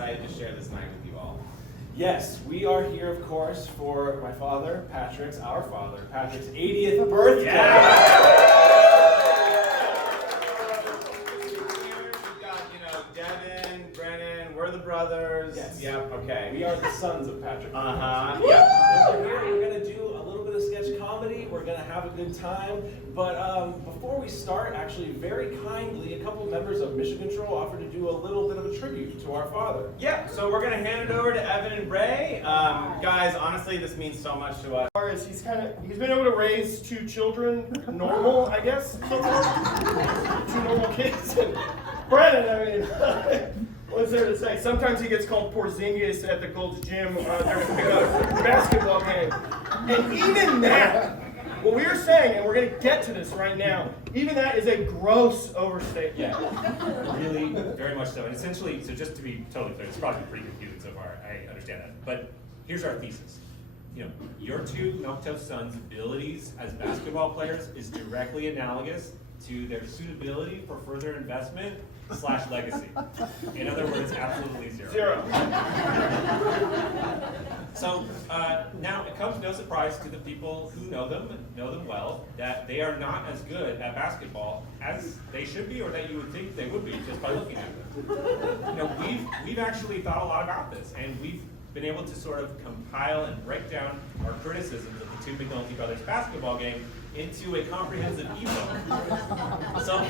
excited to share this night with you all. Yes, we are here, of course, for my father, Patrick's 80th birthday. We've got, Devin, Brennan, we're the brothers. Yes. Yep, okay. We are the sons of Patrick. Yeah. And we're here, we're going to do a little bit of sketch comedy. We're going to have a good time. But before we start, actually, very kindly, a couple members of Mission Control offered to do a little bit of a tribute to our father. Yeah, so we're going to hand it over to Evan and Ray. Guys, honestly, this means so much to us. He's been able to raise 2 children, normal, I guess, so far. 2 normal kids. And Brennan, I mean, what's there to say? Sometimes he gets called Porzingis at the Gold's Gym during a basketball game. And even that, what we are saying, and we're going to get to this right now, even that is a gross overstatement. Yeah, really, very much so. And essentially, so just to be totally clear, it's probably pretty confusing so far. I understand that. But here's our thesis. Your 2 milquetoast sons' abilities as basketball players is directly analogous to their suitability for further investment / legacy. In other words, absolutely zero. So now it comes no surprise to the people who know them well that they are not as good at basketball as they should be, or that you would think they would be just by looking at them. We've actually thought a lot about this, and we've been able to sort of compile and break down our criticisms of the 2 McNulty brothers basketball game into a comprehensive ebook. So,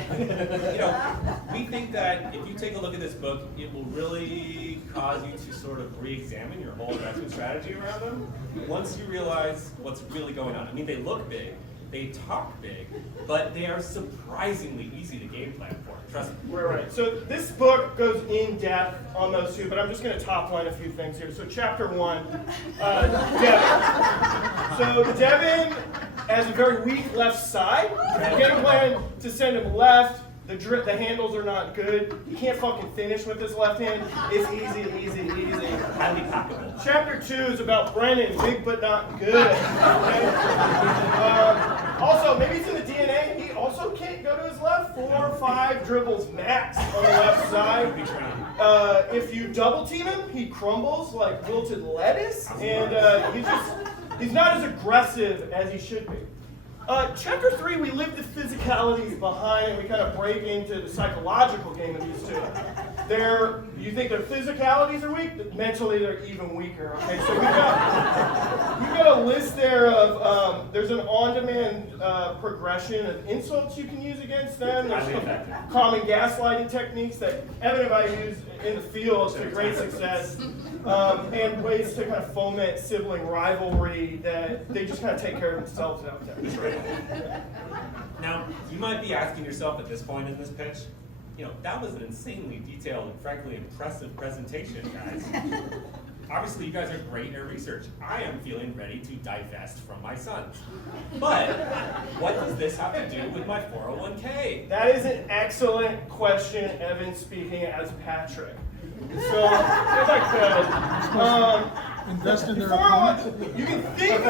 we think that if you take a look at this book, it will really cause you to sort of re-examine your whole investment strategy around them once you realize what's really going on. I mean, they look big, they talk big, but they are surprisingly easy to game plan for. Trust me. Right. So this book goes in depth on those 2, but I'm just going to top line a few things here. So chapter 1, Devin. So Devin has a very weak left side. The game plan to send him left. The handles are not good. He can't fucking finish with his left hand. It's easy. Highly packable. Chapter 2 is about Brennan, big but not good. Okay? Also, maybe it's in the DNA. He also can't go to his left. 4 or 5 dribbles max on the left side. If you double team him, he crumbles like wilted lettuce, and he's not as aggressive as he should be. Chapter 3, we leave the physicalities behind and we kind of break into the psychological game of these 2. You think their physicalities are weak, but mentally they're even weaker. Okay, so we've got a list there of, there's an on-demand progression of insults you can use against them. There's some common gaslighting techniques that Evan and I use in the field to great success. And ways to kind of foment sibling rivalry that they just kind of take care of themselves out there. Now, you might be asking yourself at this point in this pitch, that was an insanely detailed and frankly impressive presentation, guys. Obviously, you guys are great in your research. I am feeling ready to divest from my sons. But what does this have to do with my 401k? That is an excellent question, Evan, speaking as Patrick. So, if I could, invest in their opponents. You can think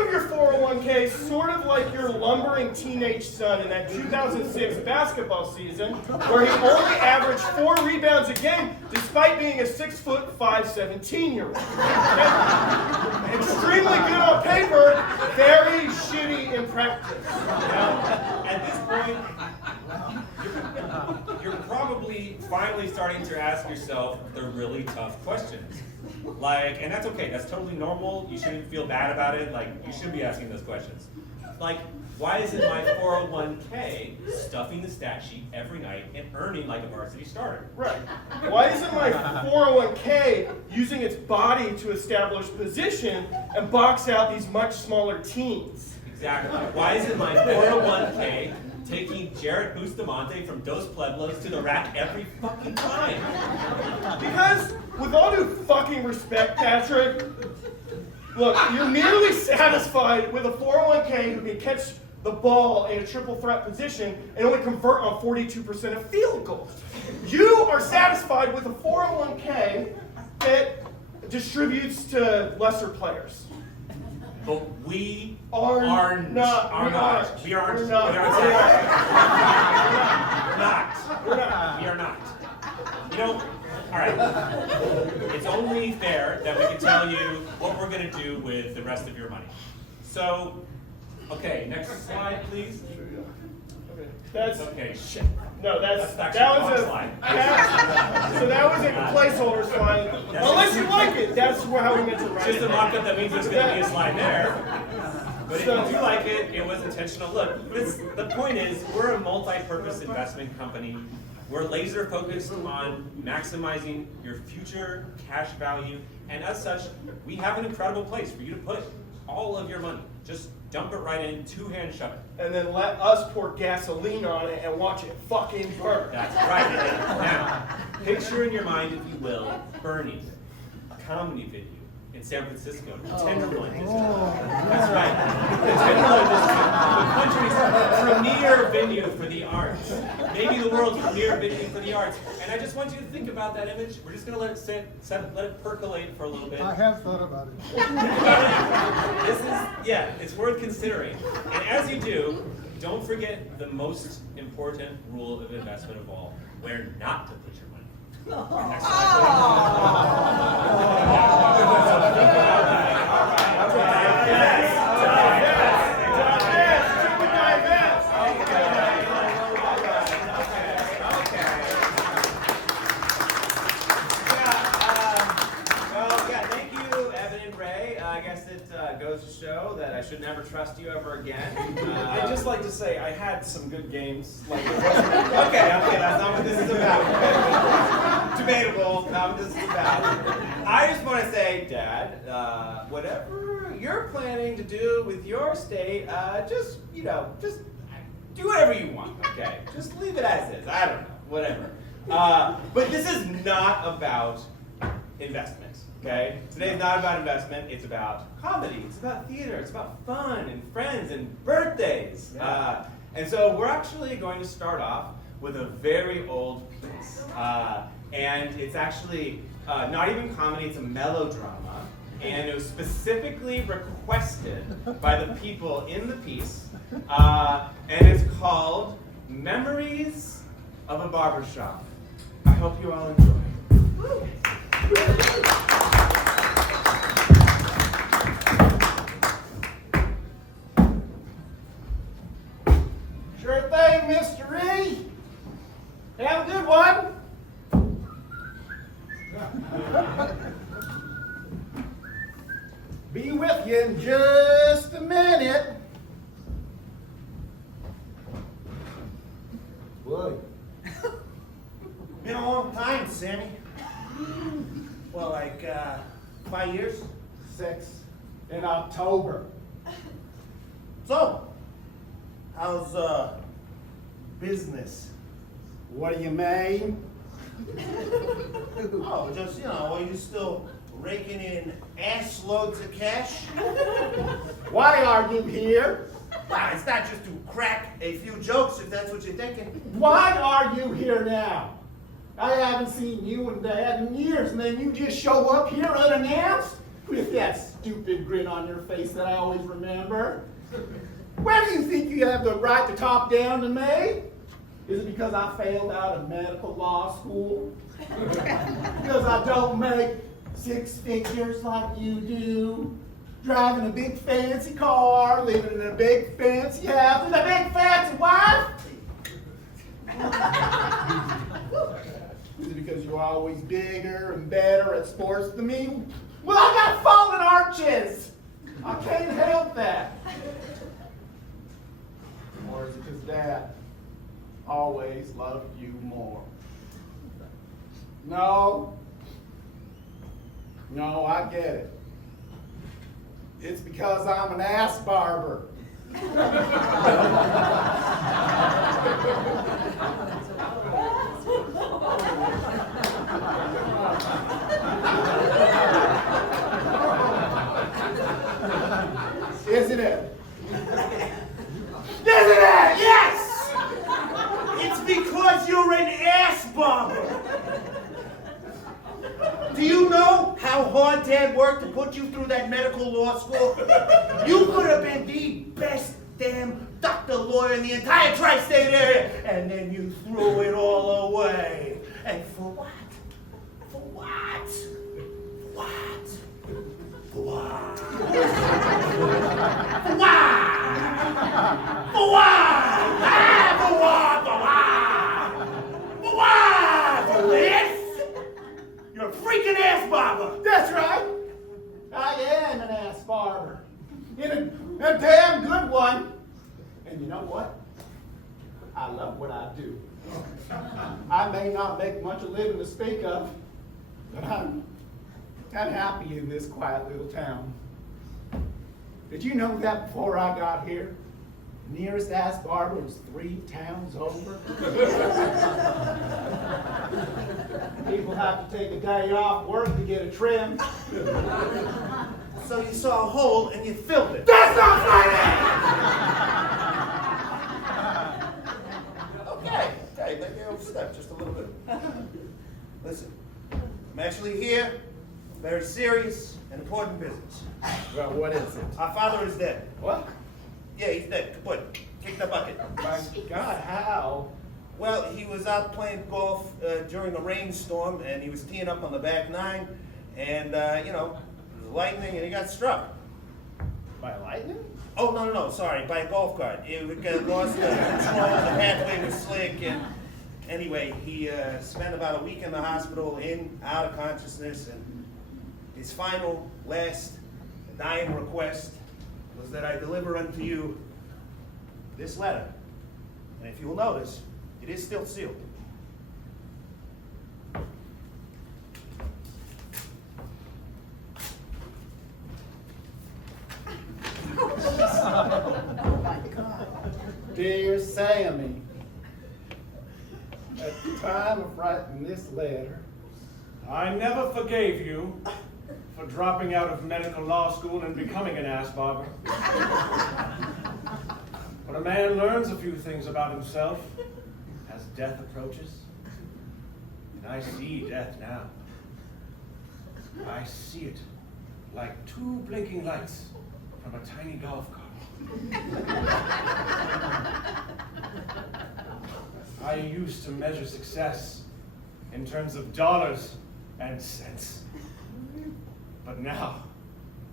of your 401k sort of like your lumbering teenage son in that 2006 basketball season, where he only averaged 4 rebounds a game, despite being a 6'5", 17-year-old. Extremely good on paper, very shitty in practice. Now, at this point, you're probably finally starting to ask yourself the really tough questions. And that's okay, that's totally normal. You shouldn't feel bad about it. You should be asking those questions. Why isn't my 401k stuffing the stat sheet every night and earning like a varsity starter? Right. Why isn't my 401k using its body to establish position and box out these much smaller teams? Exactly. Why isn't my 401k taking Jared Bustamante from Dos Pueblos to the rack every fucking time? Because, with all due fucking respect, Patrick, look, you're merely satisfied with a 401k who can catch the ball in a triple threat position and only convert on 42% of field goals. You are satisfied with a 401k that distributes to lesser players. But we Are not. We are We're not. not. We are not. You know, All right. It's only fair that we can tell you what we're going to do with the rest of your money. So, okay, next slide, please. That's Okay, shit. no, That's that actually was the a slide. so that was a placeholder slide. Unless you like it, that's how we meant to It's write just a it. mock-up that means there's going to be a slide there. But if So- you do like it, it was intentional. Look, the point is, we're a multi-purpose investment company. We're laser focused on maximizing your future cash value. And as such, we have an incredible place for you to put all of your money. Just dump it right in, two-hand shove it. And then let us pour gasoline on it and watch it fucking burn. That's right. Now, picture in your mind, if you will, Bernie, a comedy video in San Francisco, the Tenderloin District. That's right. The Tenderloin District, the country's premier venue for the arts. Maybe the world's premier venue for the arts. And I just want you to think about that image. We're just going to let it sit, let it percolate for a little bit. I have thought about it. It's worth considering. And as you do, don't forget the most important rule of investment of all, where not to put your money. Next Thank you, Evan and Ray. I guess it goes to show that I should never trust you ever again. I'd just like to say I had some good games. Like it wasn't Okay, that's not what this is about. Debatable, not what this is about. I just want to say, Dad, whatever you're planning to do with your estate, just do whatever you want, okay? Just leave it as is. I don't know, whatever. But this is not about investment, okay? Today's not about investment, it's about comedy, it's about theater, it's about fun and friends and birthdays. And so we're actually going to start off with a very old piece. And it's actually not even comedy, it's a melodrama. And it was specifically requested by the people in the piece. And it's called Memories of a Barbershop. I hope you all enjoy. Sure thing, Mr. E. Have a good one. Be with you in just a minute. What? Been a long time, Sammy. Well, 5 years? 6 in October. So, how's business? What do you mean? Oh, just, are you still raking in ass loads of cash? Why are you here? It's not just to crack a few jokes, if that's what you're thinking. Why are you here now? I haven't seen you and Dad in years, and then you just show up here unannounced with that stupid grin on your face that I always remember. Where do you think you have the right to talk down to me? Is it because I failed out of medical law school? Because I don't make 6 figures like you do? Driving a big fancy car, living in a big fancy house, with a big fancy wife? Is it because you're always bigger and better at sports than me? Well, I got fallen arches! I can't help that. Or is it because Dad always loved you more? No, I get it. It's because I'm an ass barber. Isn't it? Isn't it? Yes! It's because you're an ass barber. Do you know how hard Dad worked to put you through that medical law school? You could have been the best damn doctor lawyer in the entire tri-state area, and then you threw it all away. And for what? For why? For why? For what? For why? For this? You're a freaking ass barber. That's right. I am an ass barber. And a damn good one. And you know what? I love what I do. I may not make much of living to speak of, but I'm happy in this quiet little town. Did you know that before I got here, the nearest ass barber was 3 towns over? People have to take a day off work to get a trim. So you saw a hole and you filled it. That's not funny! Okay, maybe I overstepped just a little bit. Listen, I'm actually here, very serious and important business. Well, what is it? Our father is dead. What? Yeah, he's dead. Kaput. Kick the bucket. My God, how? Well, he was out playing golf during a rainstorm, and he was teeing up on the back 9, and, you know, it was lightning, and he got struck. By lightning? Oh, no, sorry, by a golf cart. It lost control, the pathway was slick, and anyway, he spent about a week in the hospital, out of consciousness, and his final, last, dying request was that I deliver unto you this letter. And if you will notice, it is still sealed. Dear Sammy, at the time of writing this letter, I never forgave you for dropping out of medical law school and becoming an ass barber. But a man learns a few things about himself as death approaches. And I see death now. I see it like 2 blinking lights from a tiny golf cart. I used to measure success in terms of dollars and cents. But now,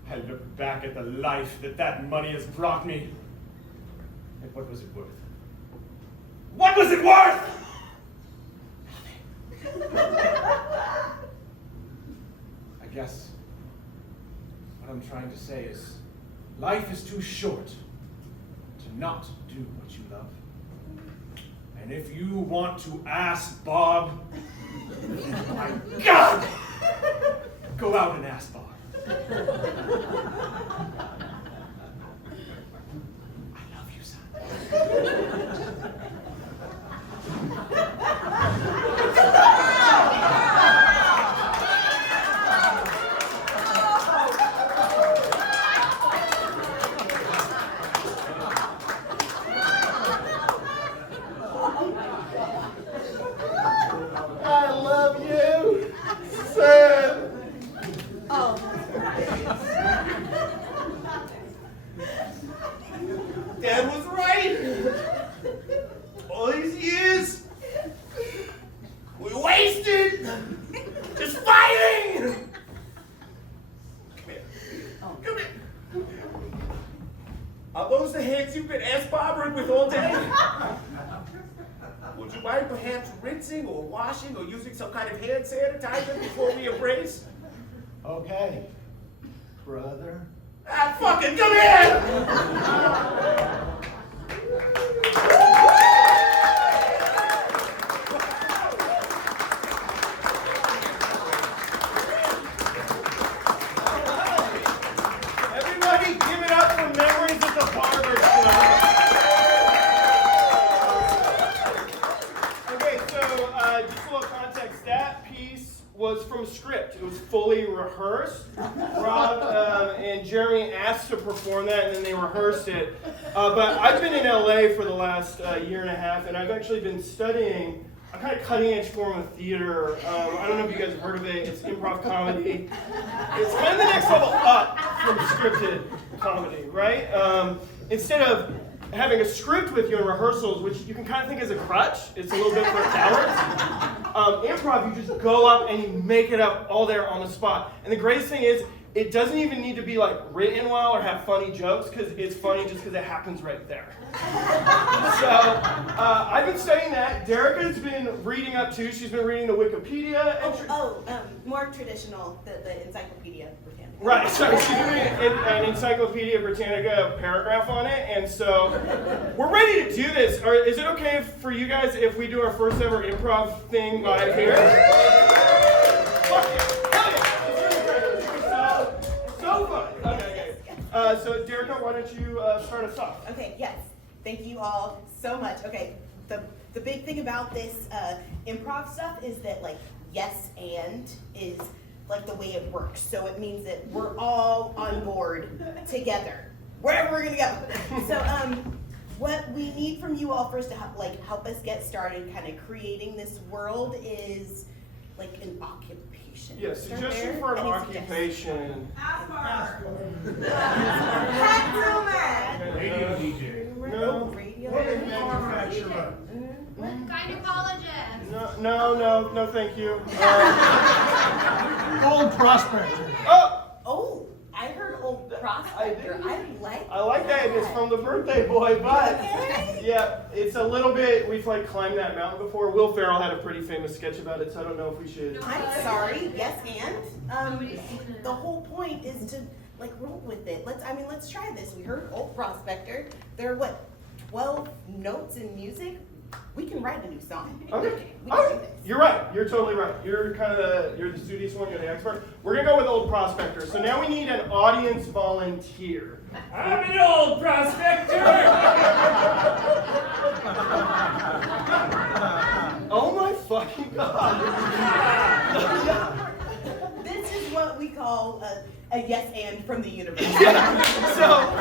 I look back at the life that money has brought me. And what was it worth? What was it worth? I guess what I'm trying to say is life is too short to not do what you love. And if you want to ask Bob, my God, go out and ask Bob. I love you, son. I love you, Sam. Dad was right. All these years, we wasted just fighting. Come here. Come here. Are those the hands you've been ass barbering with all day? Would you mind perhaps rinsing or washing or using some kind of hand sanitizer before we embrace? Okay, brother. Ah, fucking come here! Everybody give it up for memories at the barber shop. Okay, so just a little context. That piece was from a script. It was fully rehearsed. Rob and Jeremy asked to perform that, and then they rehearsed it. But I've been in LA for the last year and a half, and I've actually been studying a kind of cutting-edge form of theater. I don't know if you guys have heard of it. It's improv comedy. It's kind of the next level up from scripted comedy, right? Instead of having a script with you in rehearsals, which you can kind of think as a crutch, it's a little bit for talent. Improv, you just go up and you make it up all there on the spot. And the greatest thing is, it doesn't even need to be like written well or have funny jokes because it's funny just because it happens right there. So I've been studying that. Derica's been reading up too. She's been reading the Wikipedia. More traditional, the Encyclopedia Britannica. Right, so she's been reading an Encyclopedia Britannica paragraph on it, and so we're ready to do this. Is it okay for you guys if we do our first ever improv thing live here? Fuck yeah. Hell yeah. It's really great. It's really so fun. Okay. So Derica, why don't you start us off? Okay, yes. Thank you all so much. Okay, the big thing about this improv stuff is that like yes and is like the way it works. So it means that we're all on board together, wherever we're gonna go. So what we need from you all first to help us get started kind of creating this world is like an occupation. Yeah, suggestion for an occupation. Radio DJ. No. Radio. Manufacturer. Gynecologist. No, thank you. Old prospector. Oh, I heard old prospector. I like that. It's from the Birthday Boy, but Okay. yeah, it's a little bit. We've like climbed that mountain before. Will Ferrell had a pretty famous sketch about it, so I don't know if we should. I'm sorry. Yes, and the whole point is to like roll with it. Let's try this. We heard old prospector. There are 12 notes in music. We can write a new song. Okay. We can do this. You're right. You're totally right. You're the studious one. You're the expert. We're gonna go with old prospector. So now we need an audience volunteer. I'm an old prospector! Oh my fucking god! This is what we call a yes and from the universe. So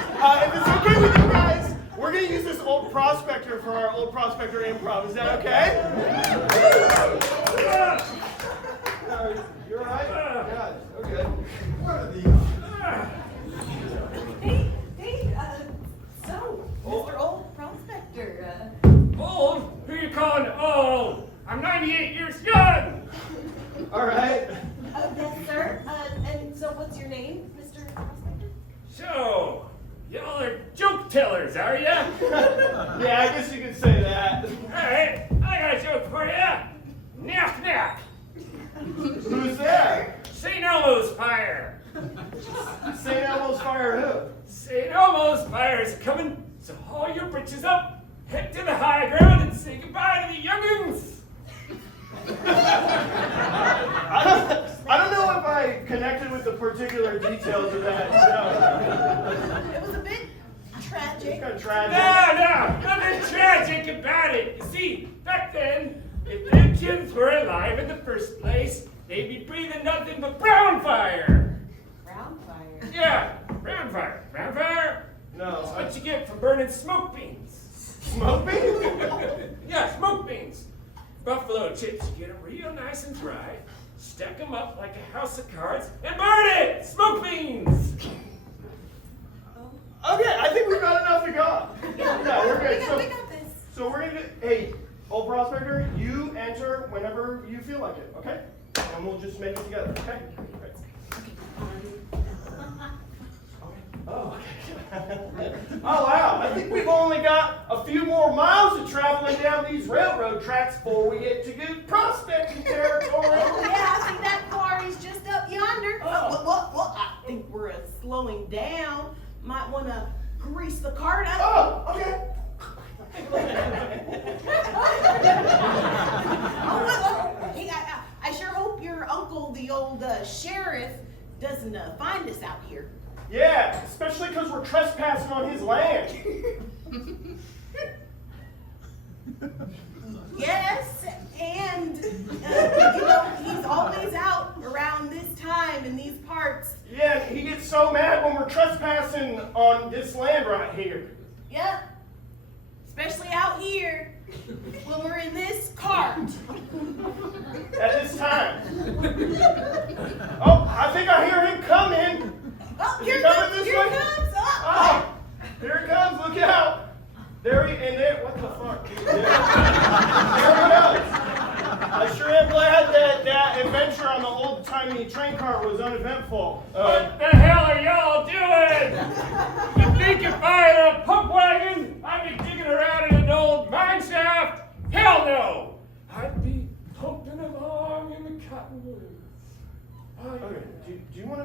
if it's okay with you guys, we're gonna use this old prospector for our old prospector improv. Is that okay? You're right. Yeah. Okay. What are these? So, Mr. Old Prospector, Old? Who you calling old? I'm 98 years young! All right. yes, sir. And so what's your name, Mr. Prospector? So, y'all are joke tellers, are ya? Yeah, I guess you could say that. Alright, I got a joke for ya. Nap nap. Who's that? St. Elmo's fire. St. Elmo's fire who? St. Elmo's fire is coming, so haul your britches up, head to the high ground, and say goodbye to the young'uns. I don't know if I connected with the particular details of that joke. It was a bit tragic. It's kind of tragic. No, nothing tragic about it. You see, back then, if them kids were alive in the first place, they'd be breathing nothing but brown fire. Brown fire. Yeah, brown fire. Brown fire? No. That's what you get for burning smoke beans. Smoke beans? Yeah, smoke beans. Buffalo chips, you get them real nice and dry, stack them up like a house of cards, and burn it! Smoke beans! Okay, I think we've got enough to go. Yeah, we're good. we got this. So we're gonna do, hey, old prospector, you enter whenever you feel like it, okay? And we'll just make it together, okay? Oh, okay. Oh, wow. I think we've only got a few more miles of traveling down these railroad tracks before we get to good prospecting territory. Oh, yeah, I think that car is just up yonder. Oh. Well, I think we're slowing down. Might want to grease the cart up. Oh, okay. Hey, I sure hope your uncle, the old sheriff, doesn't find us out here. Yeah, especially because we're trespassing on his land. Yes, and he's always out around this time in these parts. Yeah, he gets so mad when we're trespassing on this land right here. Yep, especially out here when we're in this cart. At this time. Oh, I think I hear him coming. Oh, Is here he it coming comes! this Here way? it comes! Oh. Oh, here it comes, look out. There he, and there, what the fuck? Dude? There it goes. I sure am glad that adventure on the old-timey train cart was uneventful. What the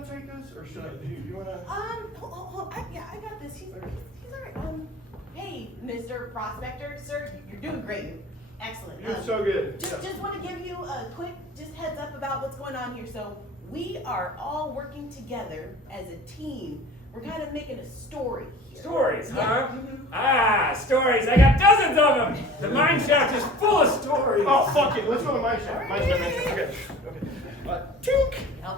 want to take this, or should I? Do you want to? Hold, yeah, I got this. He's all right. Hey, Mr. Prospector, sir, you're doing great. Excellent. You're so good. Just want to give you a quick heads up about what's going on here. So we are all working together as a team. We're kind of making a story here. Stories, huh? Yeah. Mm-hmm. Ah, stories. I got dozens of them. The mine shaft is full of stories. Oh, fuck it. Let's go to my shaft. My shaft. Okay. Tink. Oh.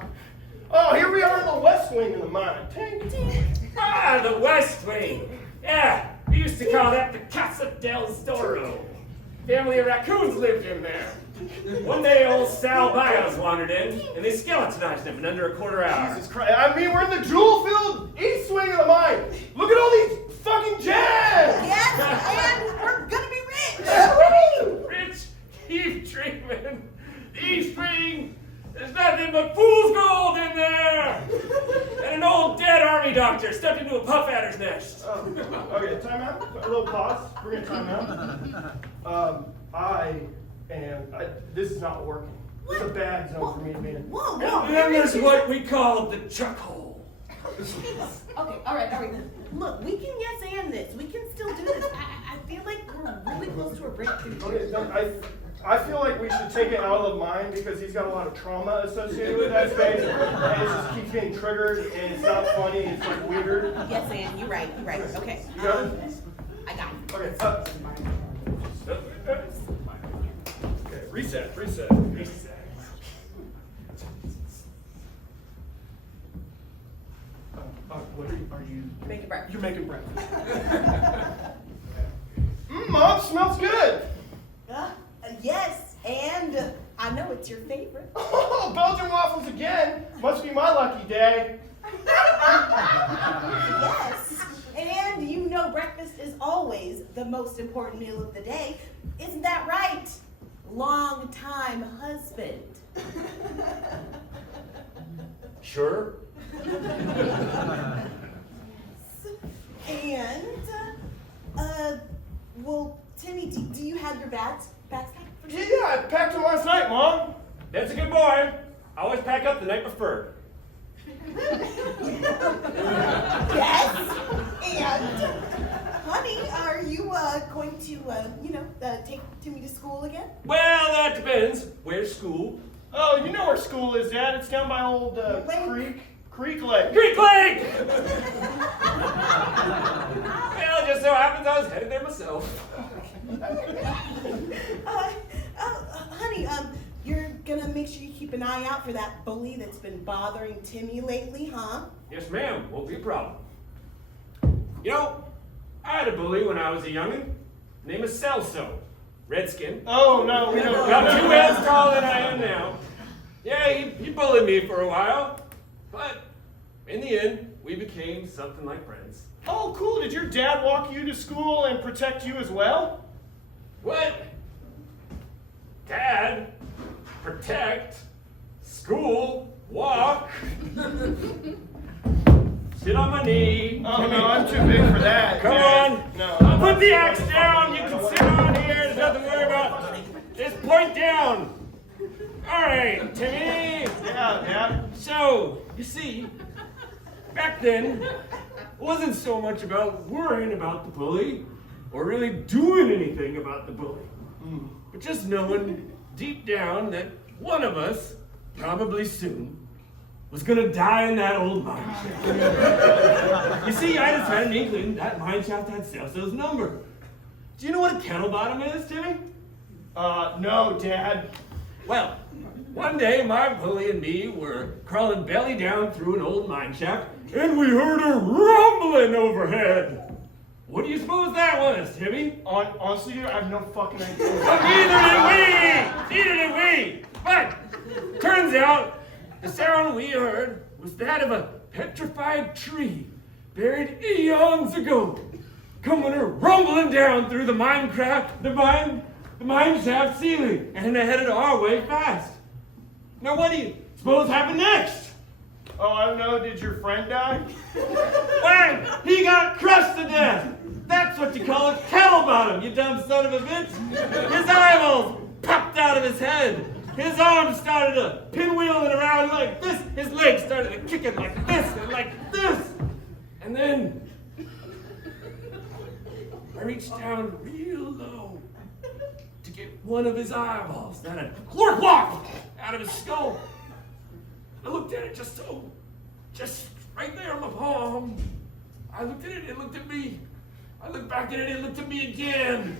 Oh, here we are in the west wing of the mine. Tink. Ah, the West Wing. Yeah, we used to call that the Casa del Storo. Family of raccoons lived in there. One day, old Sal Bios wandered in, and they skeletonized him in under a quarter hour. Jesus Christ. I mean, we're in the jewel-filled east wing of the mine. Look at all these fucking gems. Yes, and we're gonna be rich. Rich, keep dreaming. The East Wing, there's nothing but fool's gold in there. And an old dead army doctor stepped into a puff adder's nest. Okay, time out. A little pause. We're gonna time out. This is not working. It's a bad zone for me to be in. Whoa, And then there's what we call the chuck hole. Okay, all right. Look, we can yes and this. We can still do this. I feel like we're really close to a breakthrough. Okay, I feel like we should take it out of the mine because he's got a lot of trauma associated with that space, and it just keeps getting triggered, and it's not funny. It's like weird. Yes, and you're right. Okay. You got it? I got it. Okay. Okay. Reset. What are you? Making breakfast. You're making breakfast. Mom, smells good. Yes, and I know it's your favorite. Oh, Belgian waffles again. Must be my lucky day. Yes, and you know breakfast is always the most important meal of the day. Isn't that right, long-time husband? Sure. And, well, Timmy, do you have your bags packed? Yeah, I packed them last night, Mom. That's a good boy. I always pack up the night before. Yes, and, honey, are you going to, take Timmy to school again? Well, that depends. Where's school? Oh, you know where school is, Dad. It's down by old Creek Lake. Greek Lake! Well, it just so happens I was headed there myself. Honey, you're gonna make sure you keep an eye out for that bully that's been bothering Timmy lately, huh? Yes, ma'am. Won't be a problem. You know, I had a bully when I was a youngin'. Name is Celso. Redskin. Oh, no, we don't. About 2 hands taller than I am now. Yeah, he bullied me for a while. But in the end, we became something like friends. Oh, cool. Did your dad walk you to school and protect you as well? What? Dad? Protect? School? Walk? Sit on my knee. Oh, no, I'm too big for that. Come Dad. on. No. I'll put the axe down. You can sit on here. There's nothing to worry about. Just point down. All right, Timmy. Yeah. So, you see, back then, it wasn't so much about worrying about the bully or really doing anything about the bully, but just knowing deep down that one of us, probably soon, was gonna die in that old mine shaft. You see, I just had an inkling that mine shaft had Celso's number. Do you know what a kettle bottom is, Timmy? No, Dad. Well, one day my bully and me were crawling belly down through an old mine shaft, and we heard a rumbling overhead. What do you suppose that was, Timmy? Honestly, dude, I have no fucking idea. Neither did we! But, turns out, the sound we heard was that of a petrified tree buried eons ago, coming rumbling down through the mine shaft ceiling, and they headed our way fast. Now what do you suppose happened next? Oh, I don't know. Did your friend die? Well, he got crushed to death. That's what you call a kettle bottom, you dumb son of a bitch. His eyeballs popped out of his head. his arms started to pinwheeling around like this. His legs started to kicking like this and like this. And then I reached down real low to get one of his eyeballs that had whop out of his skull. I looked at it just right there on my palm. I looked at it, it looked at me. I looked back at it, it looked at me again.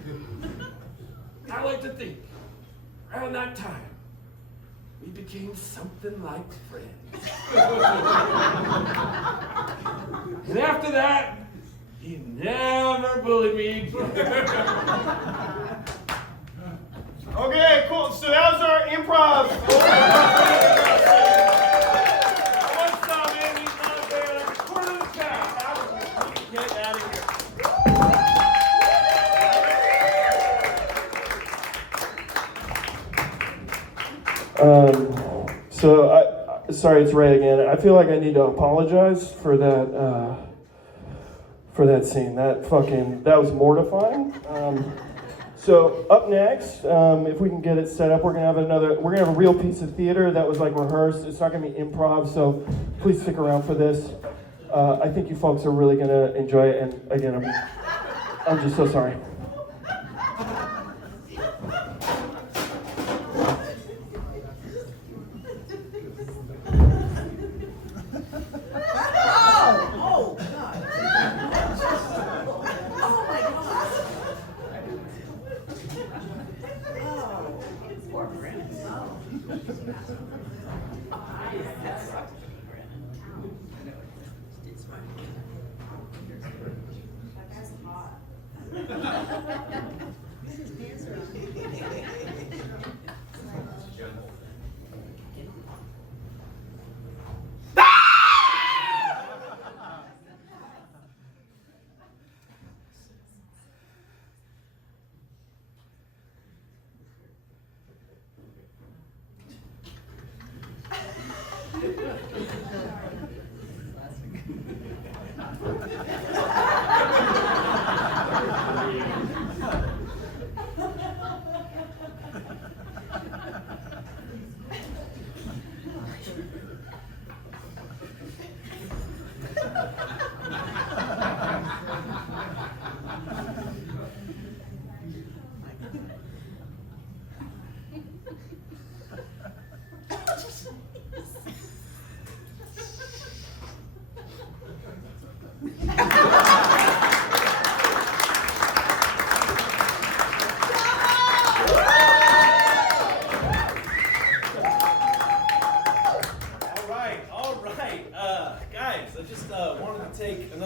I like to think, around that time, we became something like friends. And after that, he never bullied me again. Okay, cool. So that was our improv. One star, man, he's not there. That's a quarter of the town. Get out of here. Sorry, it's Ray again. I feel like I need to apologize for that scene. That was mortifying. So up next, if we can get it set up, we're gonna have a real piece of theater that was like rehearsed. It's not gonna be improv, so please stick around for this. I think you folks are really gonna enjoy it. And again, I'm just so sorry.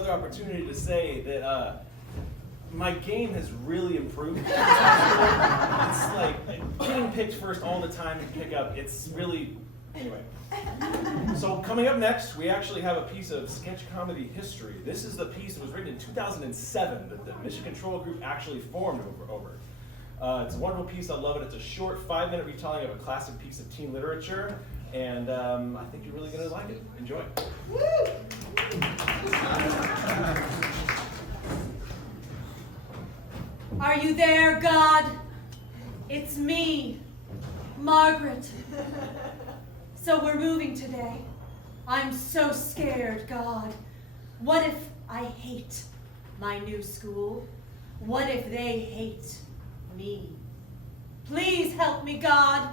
Opportunity to say that my game has really improved. It's like getting picked first all the time to pick up. It's really, anyway. So coming up next, we actually have a piece of sketch comedy history. This is the piece that was written in 2007 that the Mission Control Group actually formed over. It's a wonderful piece. I love it. It's a short 5-minute retelling of a classic piece of teen literature, and I think you're really going to like it. Enjoy. Woo! Are you there, God? It's me, Margaret. So we're moving today. I'm so scared, God. What if I hate my new school? What if they hate me? Please help me, God.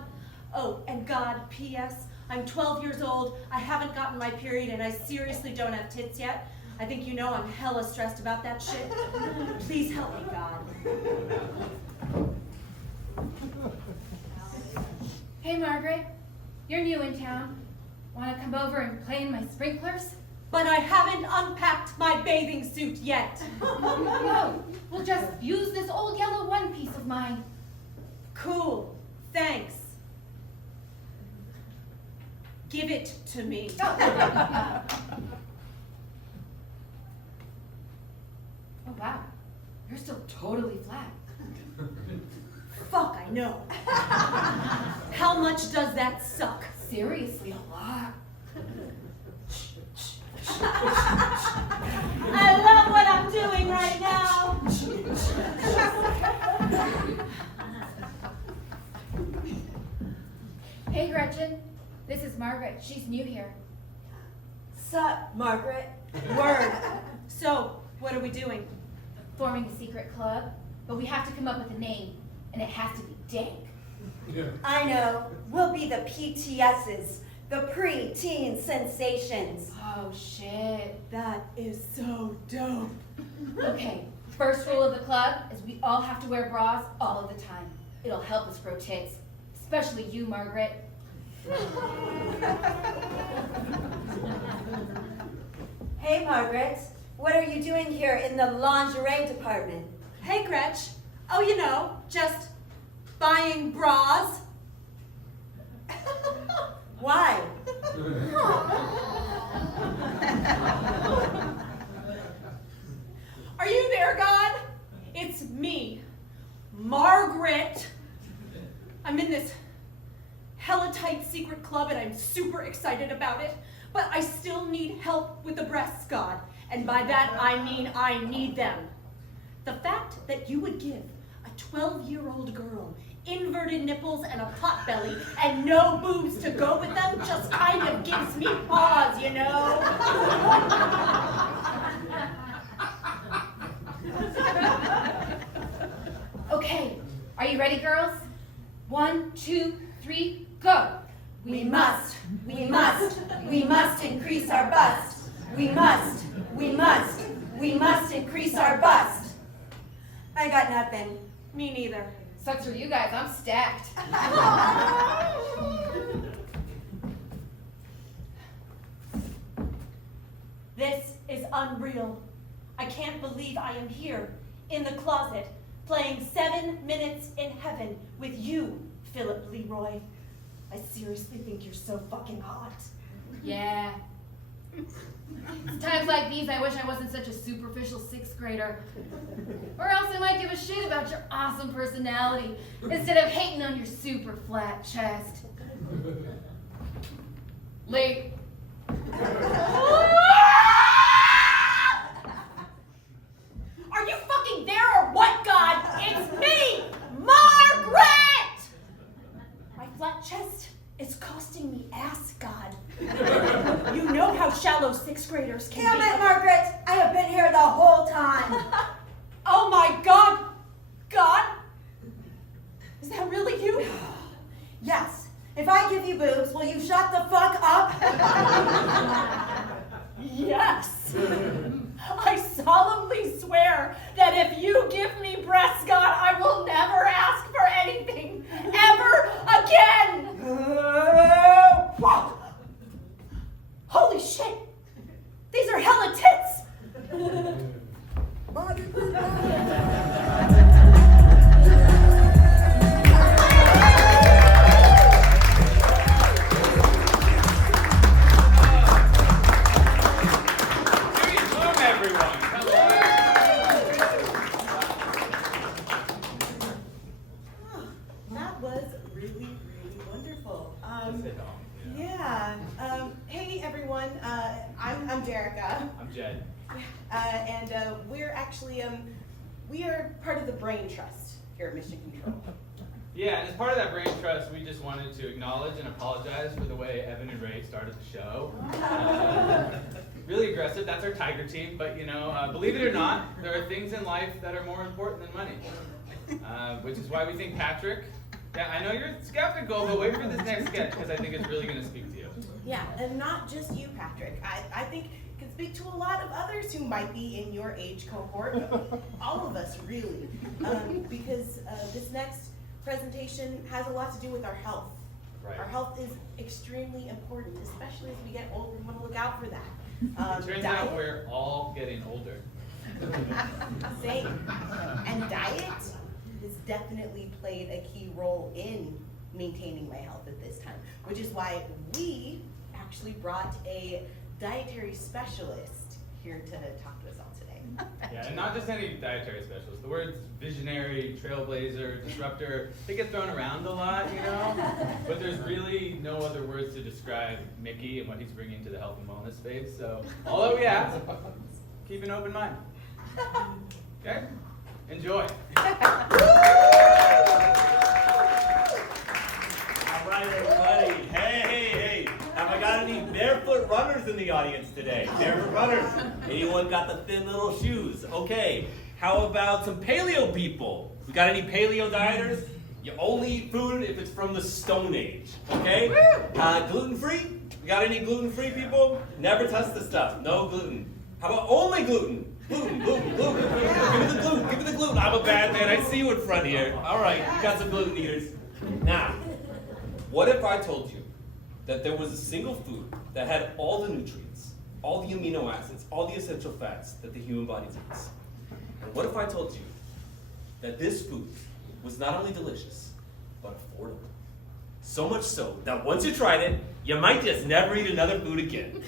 Oh, and God, P.S. I'm 12 years old, I haven't gotten my period, and I seriously don't have tits yet. I think you know I'm hella stressed about that shit. Please help me, God. Hey, Margaret. You're new in town. Want to come over and play in my sprinklers? But I haven't unpacked my bathing suit yet. No, we'll just use this old yellow one piece of mine. Cool, thanks. Give it to me. Oh, wow. You're still totally flat. Fuck, I know. How much does that suck? Seriously, a lot. I love what I'm doing right now. Margaret. She's new here. Sup, Margaret? Word. So, what are we doing? Forming a secret club, but we have to come up with a name, and it has to be dank. I know. We'll be the PTSs, the pre-teen sensations. Oh shit. That is so dope. Okay, first rule of the club is we all have to wear bras all of the time. It'll help us grow tits, especially you, Margaret. Hey, Margaret. What are you doing here in the lingerie department? Hey, Gretch. Oh, you know, just buying bras. Why? Are you there, God? It's me, Margaret. I'm in this hella tight secret club and I'm super excited about it, but I still need help with the breasts, God. And by that I mean I need them. The fact that you would give a 12-year-old girl inverted nipples and a pot belly and no boobs to go with them just kind of gives me pause, you know? Okay, are you ready, girls? 1, 2, 3, go. We must increase our bust. We must increase our bust. I got nothing. Me neither. Sucks for you guys, I'm stacked. This is unreal. I can't believe I am here in the closet playing 7 Minutes in Heaven with you, Philip Leroy. I seriously think you're so fucking hot. Yeah. Times like these, I wish I wasn't such a superficial 6th grader. Or else I might give a shit about your awesome personality instead of hating on your super flat chest. Late. Are you fucking there or what, God? It's me, Margaret! My flat chest is costing me ass, God. You know how shallow 6th graders can Damn be. it, Margaret! I have been here the whole time. Oh my God! God? Is that really you? Yes. If I give you boobs, will you shut the fuck up? Yes! I solemnly swear that if you give me breasts, God, I will never ask for anything ever again! Holy shit! These are hella tits! That was really, really wonderful. Hey everyone, I'm Jerica. I'm Jed. And we're actually, we are part of the Brain Trust here at Mission Control. Yeah, and as part of that brain trust, we just wanted to acknowledge and apologize for the way Evan and Ray started the show. Really aggressive, that's our Tiger team, but you know, believe it or not, there are things in life that are more important than money. Which is why we think Patrick, yeah, I know you're skeptical, but wait for this next sketch because I think it's really going to speak to you. Yeah, and not just you, Patrick. I think it can speak to a lot of others who might be in your age cohort. All of us, really. Because this next presentation has a lot to do with our health. Right. Our health is extremely important, especially as we get older. We want to look out for that. It turns diet, out we're all getting older. same. And diet has definitely played a key role in maintaining my health at this time, which is why we actually brought a dietary specialist here to talk to us all today. Yeah, and not just any dietary specialist. The words visionary, trailblazer, disruptor, they get thrown around a lot, you know? But there's really no other words to describe Mickey and what he's bringing to the health and wellness space. So all that we ask, keep an open mind. Okay? Enjoy. All right, everybody. Hey. Have I runners in the audience today. They're runners. Anyone got the thin little shoes? Okay. How about some paleo people? We got any paleo dieters? You only eat food if it's from the Stone Age, okay? Gluten-free? We got any gluten-free people? Never touch the stuff. No gluten. How about only gluten? Gluten. Give me the gluten. Give me the gluten. I'm a bad man. I see you in front here. All right, you got some gluten eaters. Now, what if I told you that there was a single food that had all the nutrients, all the amino acids, all the essential fats that the human body needs? And what if I told you that this food was not only delicious, but affordable? So much so that once you tried it, you might just never eat another food again.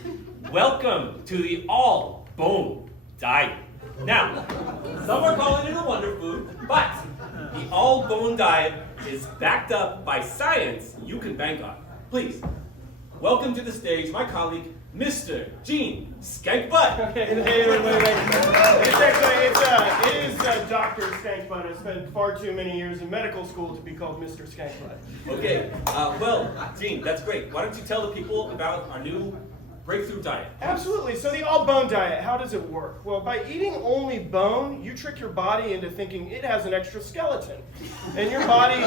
Welcome to the all-bone diet. Now, some are calling it a wonder food, but the all-bone diet is backed up by science you can bank on. Please, welcome to the stage my colleague, Mr. Gene Skankbutt. Okay, hey, wait. It is Dr. Skankbutt. I spent far too many years in medical school to be called Mr. Skankbutt. Okay, well, Gene, that's great. Why don't you tell the people about our new breakthrough diet? Absolutely. So the all-bone diet, how does it work? Well, by eating only bone, you trick your body into thinking it has an extra skeleton. And your body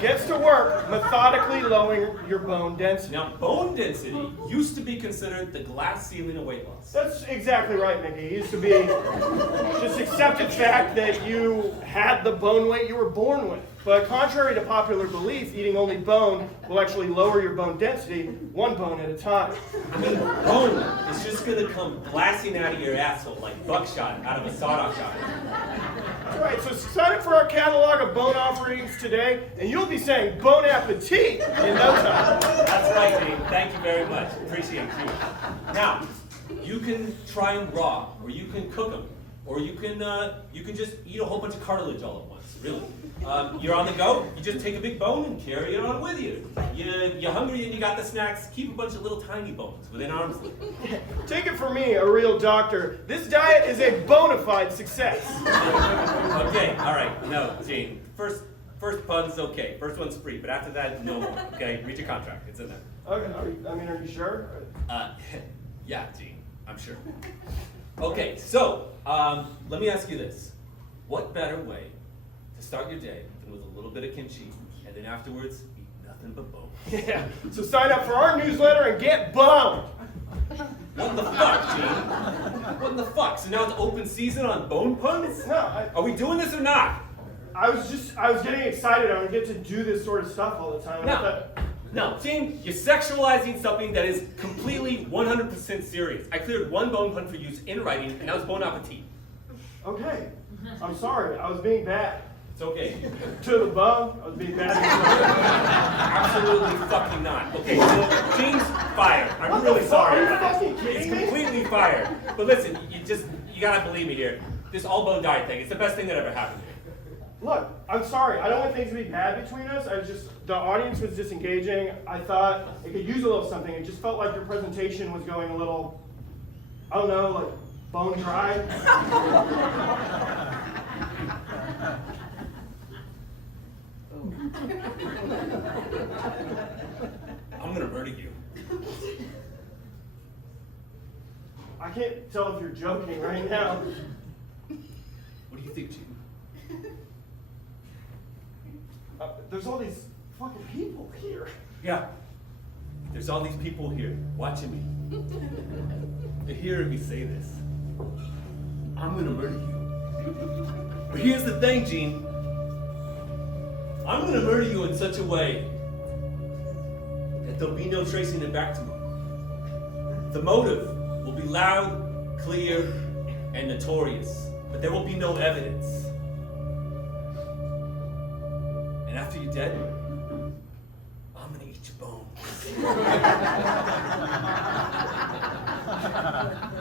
gets to work methodically lowering your bone density. Now, bone density used to be considered the glass ceiling of weight loss. That's exactly right, Mickey. It used to be just accepted fact that you had the bone weight you were born with. But contrary to popular belief, eating only bone will actually lower your bone density, one bone at a time. I mean, bone is just gonna come blasting out of your asshole like buckshot out of a sawed-off shotgun. That's right, so sign up for our catalog of bone offerings today, and you'll be saying bon appetit in no time. That's right, Gene. Thank you very much. Appreciate you. Now, you can try them raw, or you can cook them, or you can just eat a whole bunch of cartilage all at once, really. You're on the go, you just take a big bone and carry it on with you. You're hungry and you got the snacks, keep a bunch of little tiny bones within arm's length. Take it from me, a real doctor. This diet is a bona fide success. Okay, all right. No, Gene. First pun's okay. First one's free, but after that, no more. Okay, read your contract. It's in there. Okay, are you sure? Yeah, Gene. I'm sure. Okay, so let me ask you this: what better way to start your day than with a little bit of kimchi, and then afterwards eat nothing but bone? Yeah. So sign up for our newsletter and get boned. What the fuck, Gene? What the fuck? So now it's open season on bone puns? No, Are we doing this or not? I was getting excited. I would get to do this sort of stuff all the time. No, Gene, you're sexualizing something that is completely 100% serious. I cleared one bone pun for use in writing, and that was bon appetit. Okay. I'm sorry. I was being bad. It's okay. To the bone, I was being bad. Absolutely fucking not. Okay, so Gene's fired. I'm really sorry. Are you fucking kidding me? It's completely fired. But listen, you gotta believe me here. This all bone diet thing, it's the best thing that ever happened to me. Look, I'm sorry. I don't want things to be bad between us. The audience was disengaging. I thought it could use a little something. It just felt like your presentation was going a little, I don't know, like bone dry. I'm gonna murder you. I can't tell if you're joking right now. What do you think, Gene? There's all these fucking people here. Yeah. There's all these people here watching me. They're hearing me say this. I'm gonna murder you. But here's the thing, Gene. I'm gonna murder you in such a way that there'll be no tracing it back to me. The motive will be loud, clear, and notorious, but there will be no evidence. And after you're dead, I'm gonna eat your bones.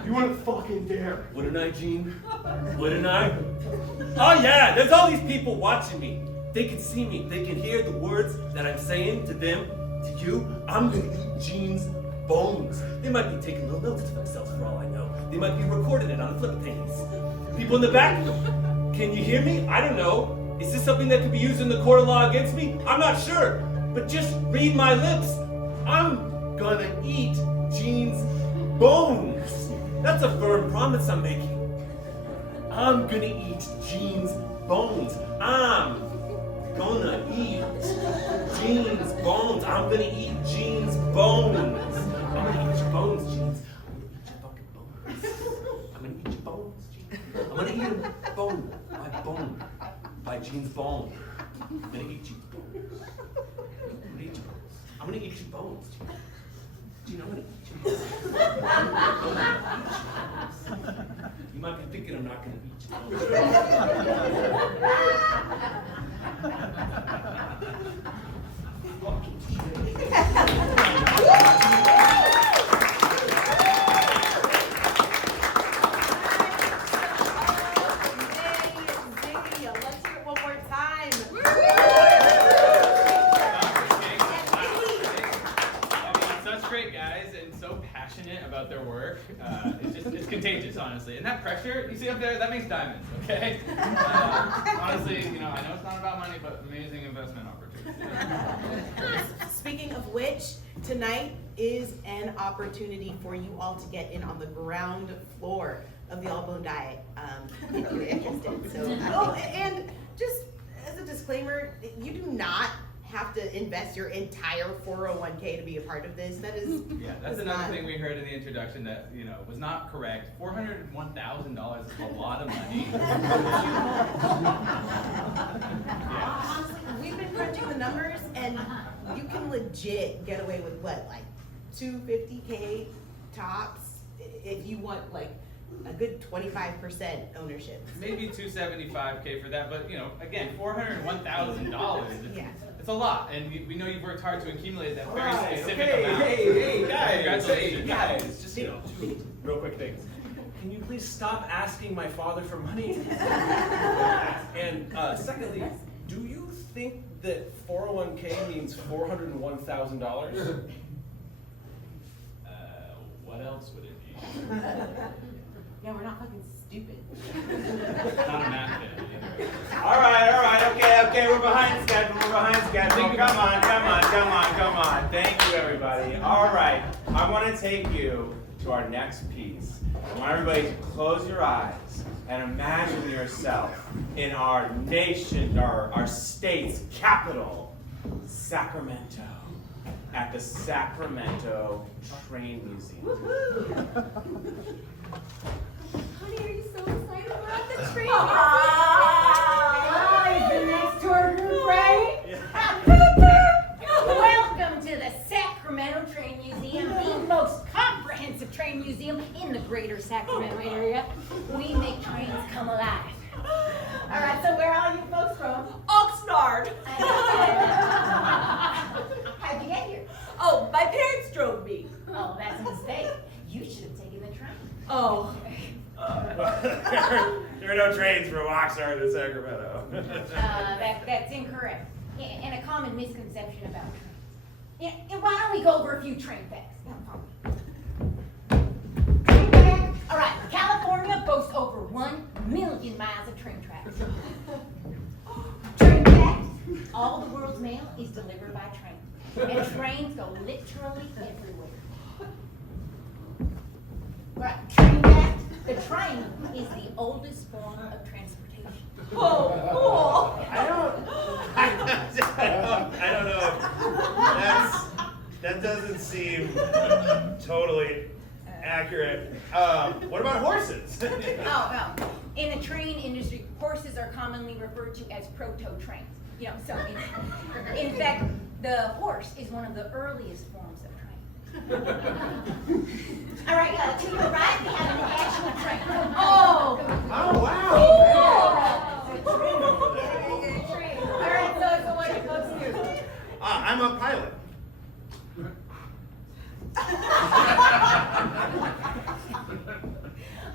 You wouldn't fucking dare. Wouldn't I, Gene? Wouldn't I? Oh yeah, there's all these people watching me. They can see me. They can hear the words that I'm saying to them, to you. I'm gonna eat Gene's bones. They might be taking little notes to themselves for all I know. They might be recording it on flip panes. People in the back, can you hear me? I don't know. Is this something that could be used in the court of law against me? I'm not sure. But just read my lips. I'm gonna eat Gene's bones. That's a firm promise I'm making. I'm gonna eat Gene's bones. I'm gonna eat Gene's bones. I'm gonna eat Gene's bones. I'm gonna eat your bones, Gene's. I'm gonna eat your bones, Gene. I'm gonna eat them bone by bone by Gene's bone. I'm gonna eat you bones. I'm gonna eat your bones. I'm gonna eat your bones, Gene. Gene, I'm gonna eat your bones. You might be thinking I'm not gonna eat your Let's hear it one more time. Such great guys and so passionate about their work. It's contagious, honestly. And that pressure you see up there, that makes diamonds, okay? Honestly, I know it's not about money, but amazing investment opportunity. Speaking of which, tonight is an opportunity for you all to get in on the ground floor of the All Bone Diet, if you're interested. So, and just as a disclaimer, you do not have to invest your entire 401k to be a part of this. That is That's another thing we heard in the introduction that was not correct. $401,000 is a lot of money. Honestly, we've been crunching the numbers, and you can legit get away with what, like $250k tops, if you want like a good 25% ownership. Maybe $275K for that, but again, $401,000. Yeah. It's a lot, and we know you've worked hard to accumulate that very Alright, specific okay, amount. hey, guys, Congratulations. guys, just two real quick things. Can you please stop asking my father for money? And secondly, do you think that 401k means $401,000? What else would it be? Yeah, we're not fucking stupid. Not a math fan either. All right, okay, we're behind schedule, come on. Thank you, everybody. All right, I want to take you to our next piece. I want everybody to close your eyes and imagine yourself in our nation, our state's capital, Sacramento, at the Sacramento Train Museum. Honey, are you so excited about the train? Is the next tour group right? Welcome to the Sacramento Train Museum, the most comprehensive train museum in the greater Sacramento area. We make trains come alive. All right, so where are you folks from? Oxnard. How'd you get here? Oh, my parents drove me. Oh, that's a mistake. You should have taken the train. Oh. There are no trains from Oxnard to Sacramento. That's incorrect. And a common misconception about trains. Yeah, why don't we go over a few train facts? Train fact. All right, California boasts over 1 million miles of train tracks. Train fact. All the world's mail is delivered by train. And trains go literally everywhere. All right, train fact. The train is the oldest form of transportation. Oh, cool. I don't know. That doesn't seem totally accurate. What about horses? Oh, no. In the train industry, horses are commonly referred to as proto-trains. In fact, the horse is one of the earliest forms of train. All right, to your right, we have an actual train. Oh! Oh, wow! All right, so what do you folks do? I'm a pilot.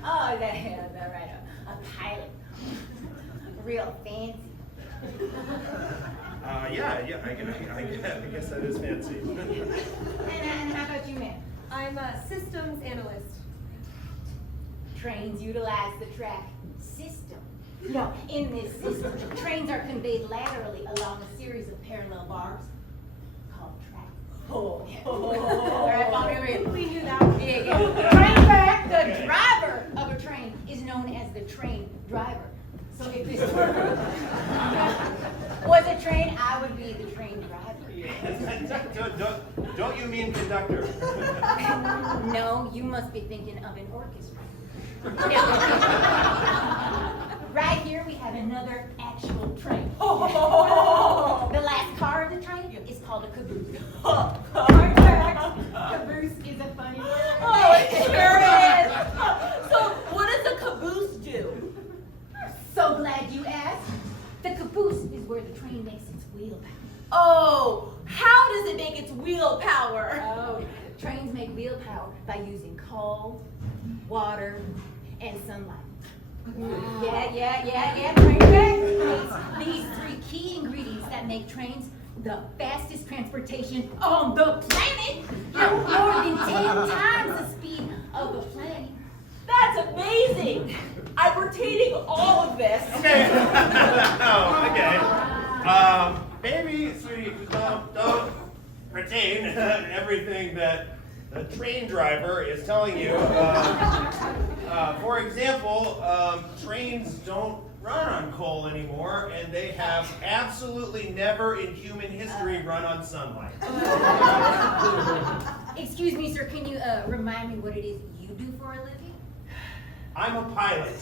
Oh, that's right, a pilot. Real fancy. Yeah, I guess that is fancy. And how about you, ma'am? I'm a systems analyst. Trains utilize the track system. No, in this system, trains are conveyed laterally along a series of parallel bars called tracks. All right, Bobby, over here. We knew that. Yeah. Train fact, the driver of a train is known as the train driver. So if this was a train, I would be the train driver. Don't you mean conductor? No, you must be thinking of an orchestra. Right here we have another actual train. The last car of the train is called a caboose. Caboose is a funny word. Oh, it sure is. So what does a caboose do? So glad you asked. The caboose is where the train makes its wheel power. Oh, how does it make its wheel power? Oh, trains make wheel power by using coal, water, and sunlight. Yeah. Train fact. These three key ingredients that make trains the fastest transportation on the planet have more than 10 times the speed of the planet. That's amazing. I'm retaining all of this. Okay. Baby, sweetie, don't retain everything that the train driver is telling you. For example, trains don't run on coal anymore, and they have absolutely never in human history run on sunlight. Excuse me, sir, can you remind me what it is you do for a living? I'm a pilot.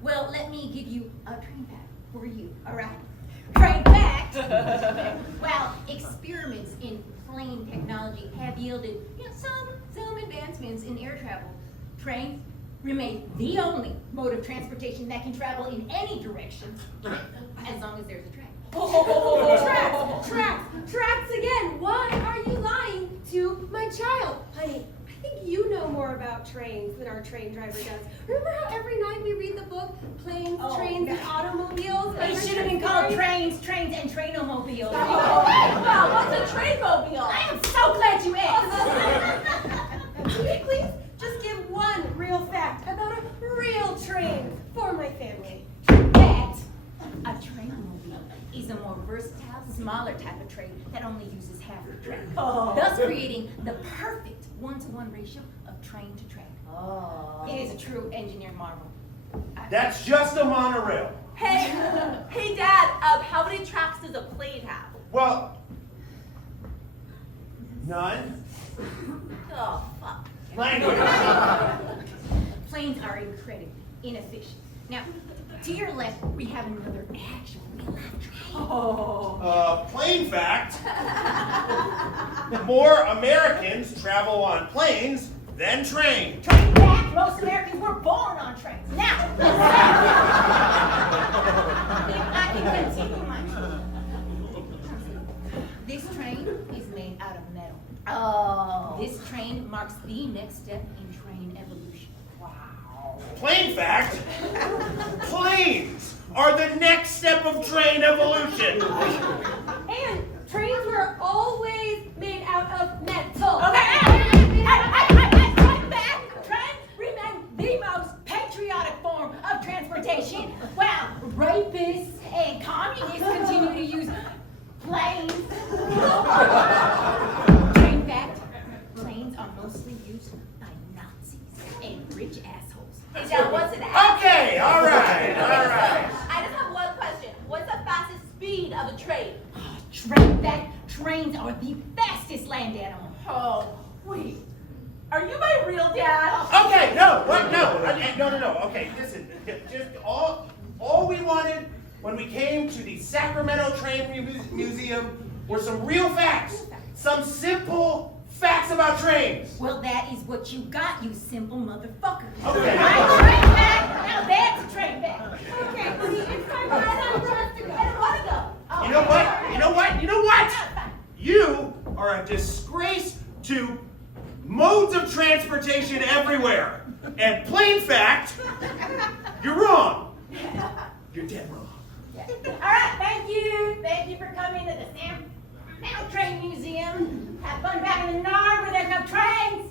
Well, let me give you a train fact for you, all right? Train fact! Well, experiments in plane technology have yielded some advancements in air travel. Trains remain the only mode of transportation that can travel in any direction, as long as there's a train. Tracks again. Why are you lying to my child? Honey, I think you know more about trains than our train driver does. Remember how every night we read the book, Planes, Trains, and Automobiles? It should have been called Trains, and Trainomobiles. Well, what's a trainmobile? I am so glad you asked. Can you please just give one real fact about a real train for my family? That a trainomobile is a more versatile, smaller type of train that only uses half the track, thus creating the perfect one-to-one ratio of train to track. Oh. It is a true engineering marvel. That's just a monorail. Hey, Dad. How many tracks does a plane have? Well, none. Oh, fuck. Language. Planes are incredibly inefficient. Now, to your left, we have another actual real-life train. Plain fact. More Americans travel on planes than trains. Train fact, most Americans were born on trains. Now, if I can continue my talk. This train is made out of metal. Oh. This train marks the next step in train evolution. Wow. Plain fact. Planes are the next step of train evolution. And trains were always made out of metal. Train remain the most patriotic form of transportation, while rapists and communists continue to use planes. Train fact, planes are mostly used by Nazis and rich assholes. Hey, Dad, what's an ass? Okay, all right. I just have one question. What's the fastest speed of a train? Train fact, trains are the fastest land animal. Oh, wait. Are you my real dad? Okay, no, what? No. Okay, listen. Just all we wanted when we came to the Sacramento Train Museum were some real facts. Some simple facts about trains. Well, that is what you got, you simple motherfucker. Okay. Right, train fact. Now that's a train fact. Okay, honey, it's time for us to go. I don't want to go. Oh, You know what? You are a disgrace to modes of transportation everywhere. And plain fact, you're wrong. You're dead wrong. All right, thank you. Thank you for coming to the Sacramento Train Museum. Have fun back in the Nard where there's no trains.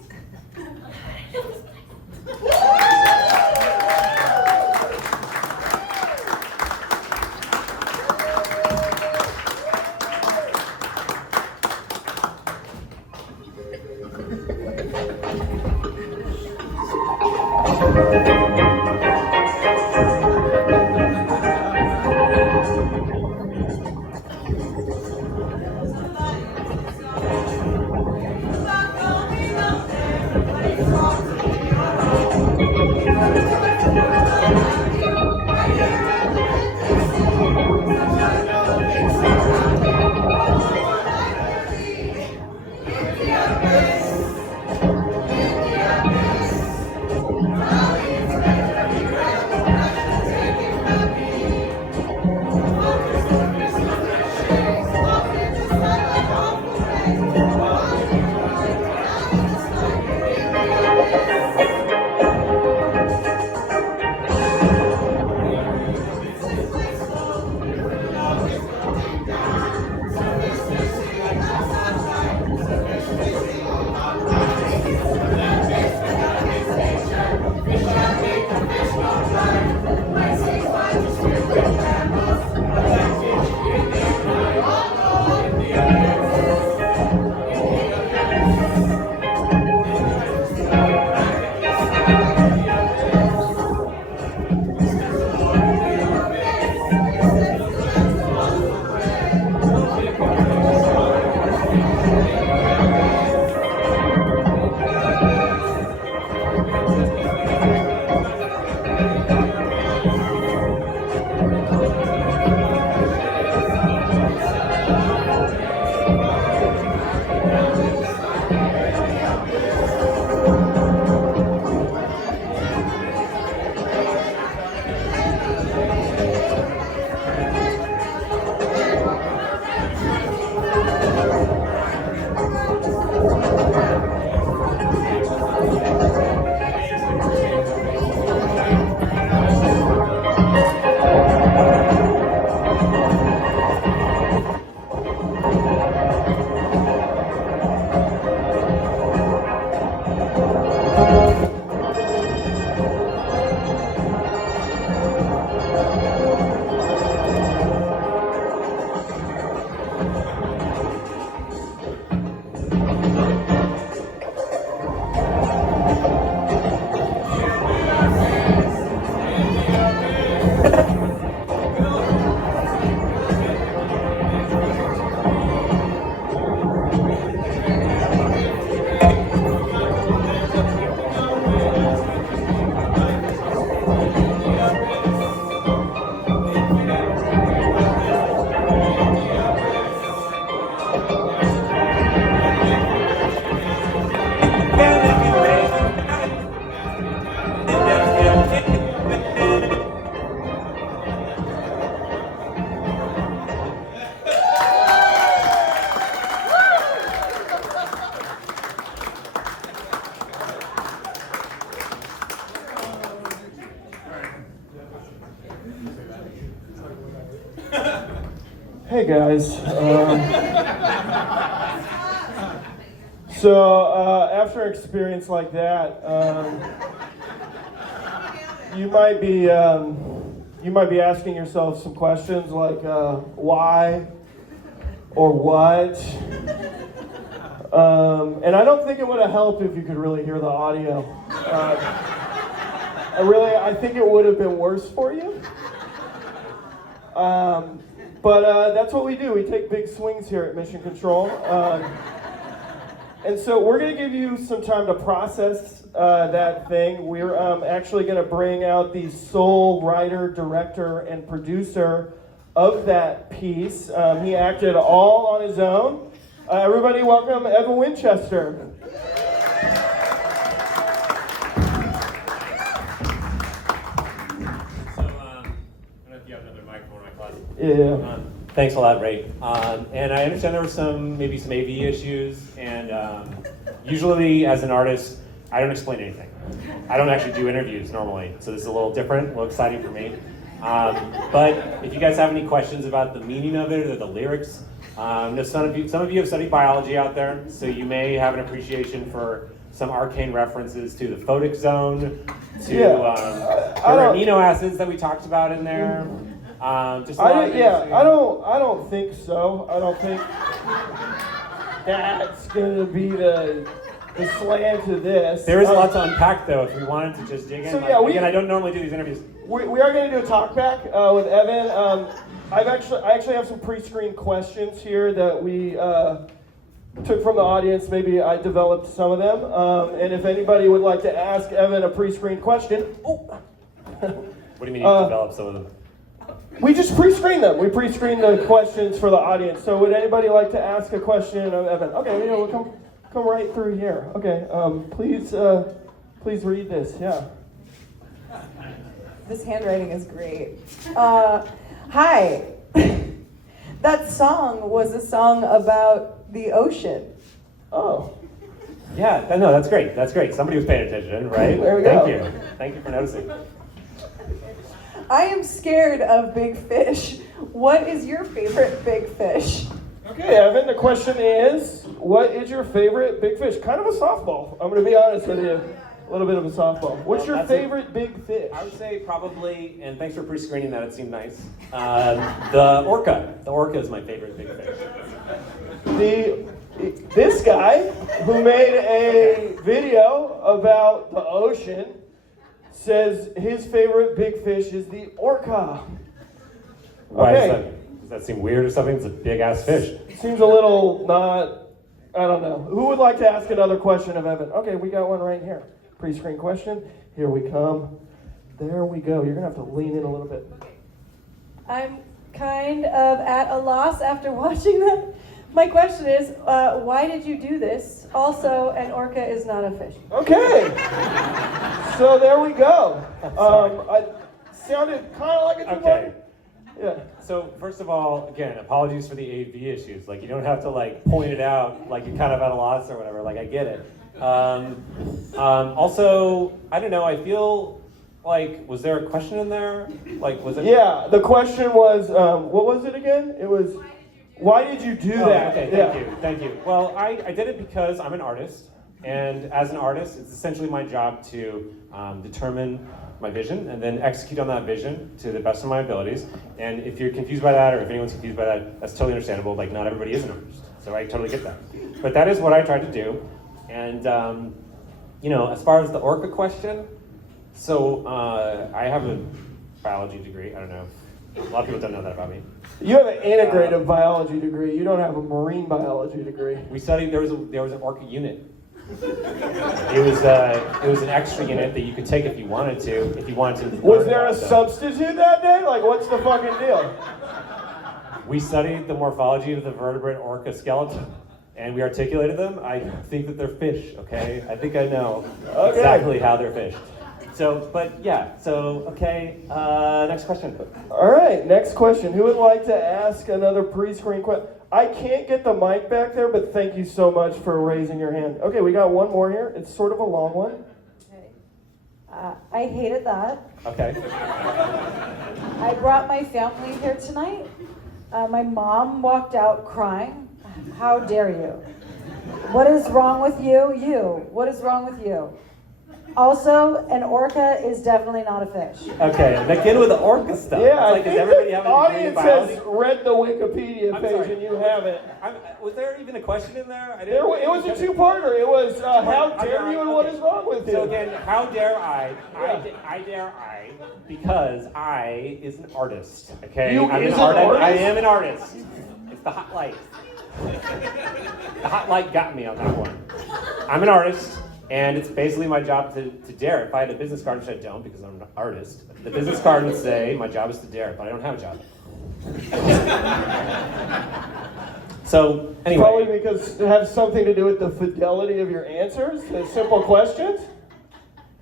Hey guys. So after an experience like that, you might be asking yourself some questions like why or what. And I don't think it would have helped if you could really hear the audio. I think it would have been worse for you. But that's what we do. We take big swings here at Mission Control. And so we're going to give you some time to process that thing. We're actually going to bring out the sole writer, director, and producer of that piece. He acted all on his own. Everybody welcome Evan Winchester. Yeah. Thanks a lot, Ray. And I understand there were maybe some AV issues, and usually as an artist, I don't explain anything. I don't actually do interviews normally, so this is a little different, a little exciting for me. But if you guys have any questions about the meaning of it or the lyrics, some of you have studied biology out there, so you may have an appreciation for some arcane references to the photic zone, to amino acids that we talked about in there. I don't think so. I don't think that's gonna be the slant to this. There is a lot to unpack, though, if we wanted to just dig in. So, again, I don't normally do these interviews. We are going to do a talk back with Evan. I actually have some pre-screened questions here that we took from the audience. Maybe I developed some of them. And if anybody would like to ask Evan a pre-screened question, what do you mean you developed some of them? We just pre-screen them. We pre-screen the questions for the audience. So would anybody like to ask a question of Evan? Okay, we'll come right through here. Okay, please read this. Yeah. This handwriting is great. Hi. That song was a song about the ocean. Oh. Yeah, no, that's great. That's great. Somebody was paying attention, right? There we go. Thank you. Thank you for noticing. I am scared of big fish. What is your favorite big fish? Okay, Evan, the question is, what is your favorite big fish? Kind of a softball. I'm going to be honest with you. A little bit of a softball. What's your favorite big fish? I would say probably, and thanks for pre-screening that, it seemed nice, the orca. The orca is my favorite big fish. This guy, who made a video about the ocean, says his favorite big fish is the orca. Why is that? Does that seem weird or something? It's a big-ass fish. Seems a little not, I don't know. Who would like to ask another question of Evan? Okay, we got one right here. Pre-screen question. Here we come. There we go. You're going to have to lean in a little bit. I'm kind of at a loss after watching that. My question is, why did you do this? Also, an orca is not a fish. Okay. So there we go. I sounded kind of like a okay. Yeah. So first of all, again, apologies for the AV issues. Like, you don't have to point it out like you're kind of at a loss or whatever. Like, I get it. Also, I don't know. I feel like, was there a question in there? Like, was it? Yeah. The question was, what was it again? It was, why did you do that? Okay. Thank you. Well, I did it because I'm an artist, and as an artist, it's essentially my job to determine my vision and then execute on that vision to the best of my abilities. And if you're confused by that, or if anyone's confused by that, that's totally understandable. Like, not everybody is an artist, so I totally get that. But that is what I tried to do. And as far as the orca question, so I have a biology degree. I don't know. A lot of people don't know that about me. You have an integrative biology degree. You don't have a marine biology degree. We studied. There was an orca unit It was an extra unit that you could take if you wanted to. Was there a substitute that day? Like, what's the fucking deal? We studied the morphology of the vertebrate orca skeleton, and we articulated them. I think that they're fish, okay? I think I know exactly how they're fished. Next question. All right, next question. Who would like to ask another pre-screen question? I can't get the mic back there, but thank you so much for raising your hand. Okay, we got one more here. It's sort of a long one. I hated that. Okay. I brought my family here tonight. My mom walked out crying. How dare you? What is wrong with you? What is wrong with you? Also, an orca is definitely not a fish. Okay, the kid with the orca stuff. Yeah, I like, think does everybody the have a degree in audience biology? has read the Wikipedia I'm page sorry. and you haven't. Was there even a question in there? It was a two-parter. It was how dare you and what is wrong with you? So again, how dare I? I dare I because I is an artist. Okay, You I'm is an an artist. artist? I am an artist. It's the hot light. The hot light got me on that one. I'm an artist. And it's basically my job to dare. If I had a business card, which I don't because I'm an artist, the business card would say, my job is to dare, but I don't have a job. So, anyway. Probably because it has something to do with the fidelity of your answers, the simple questions.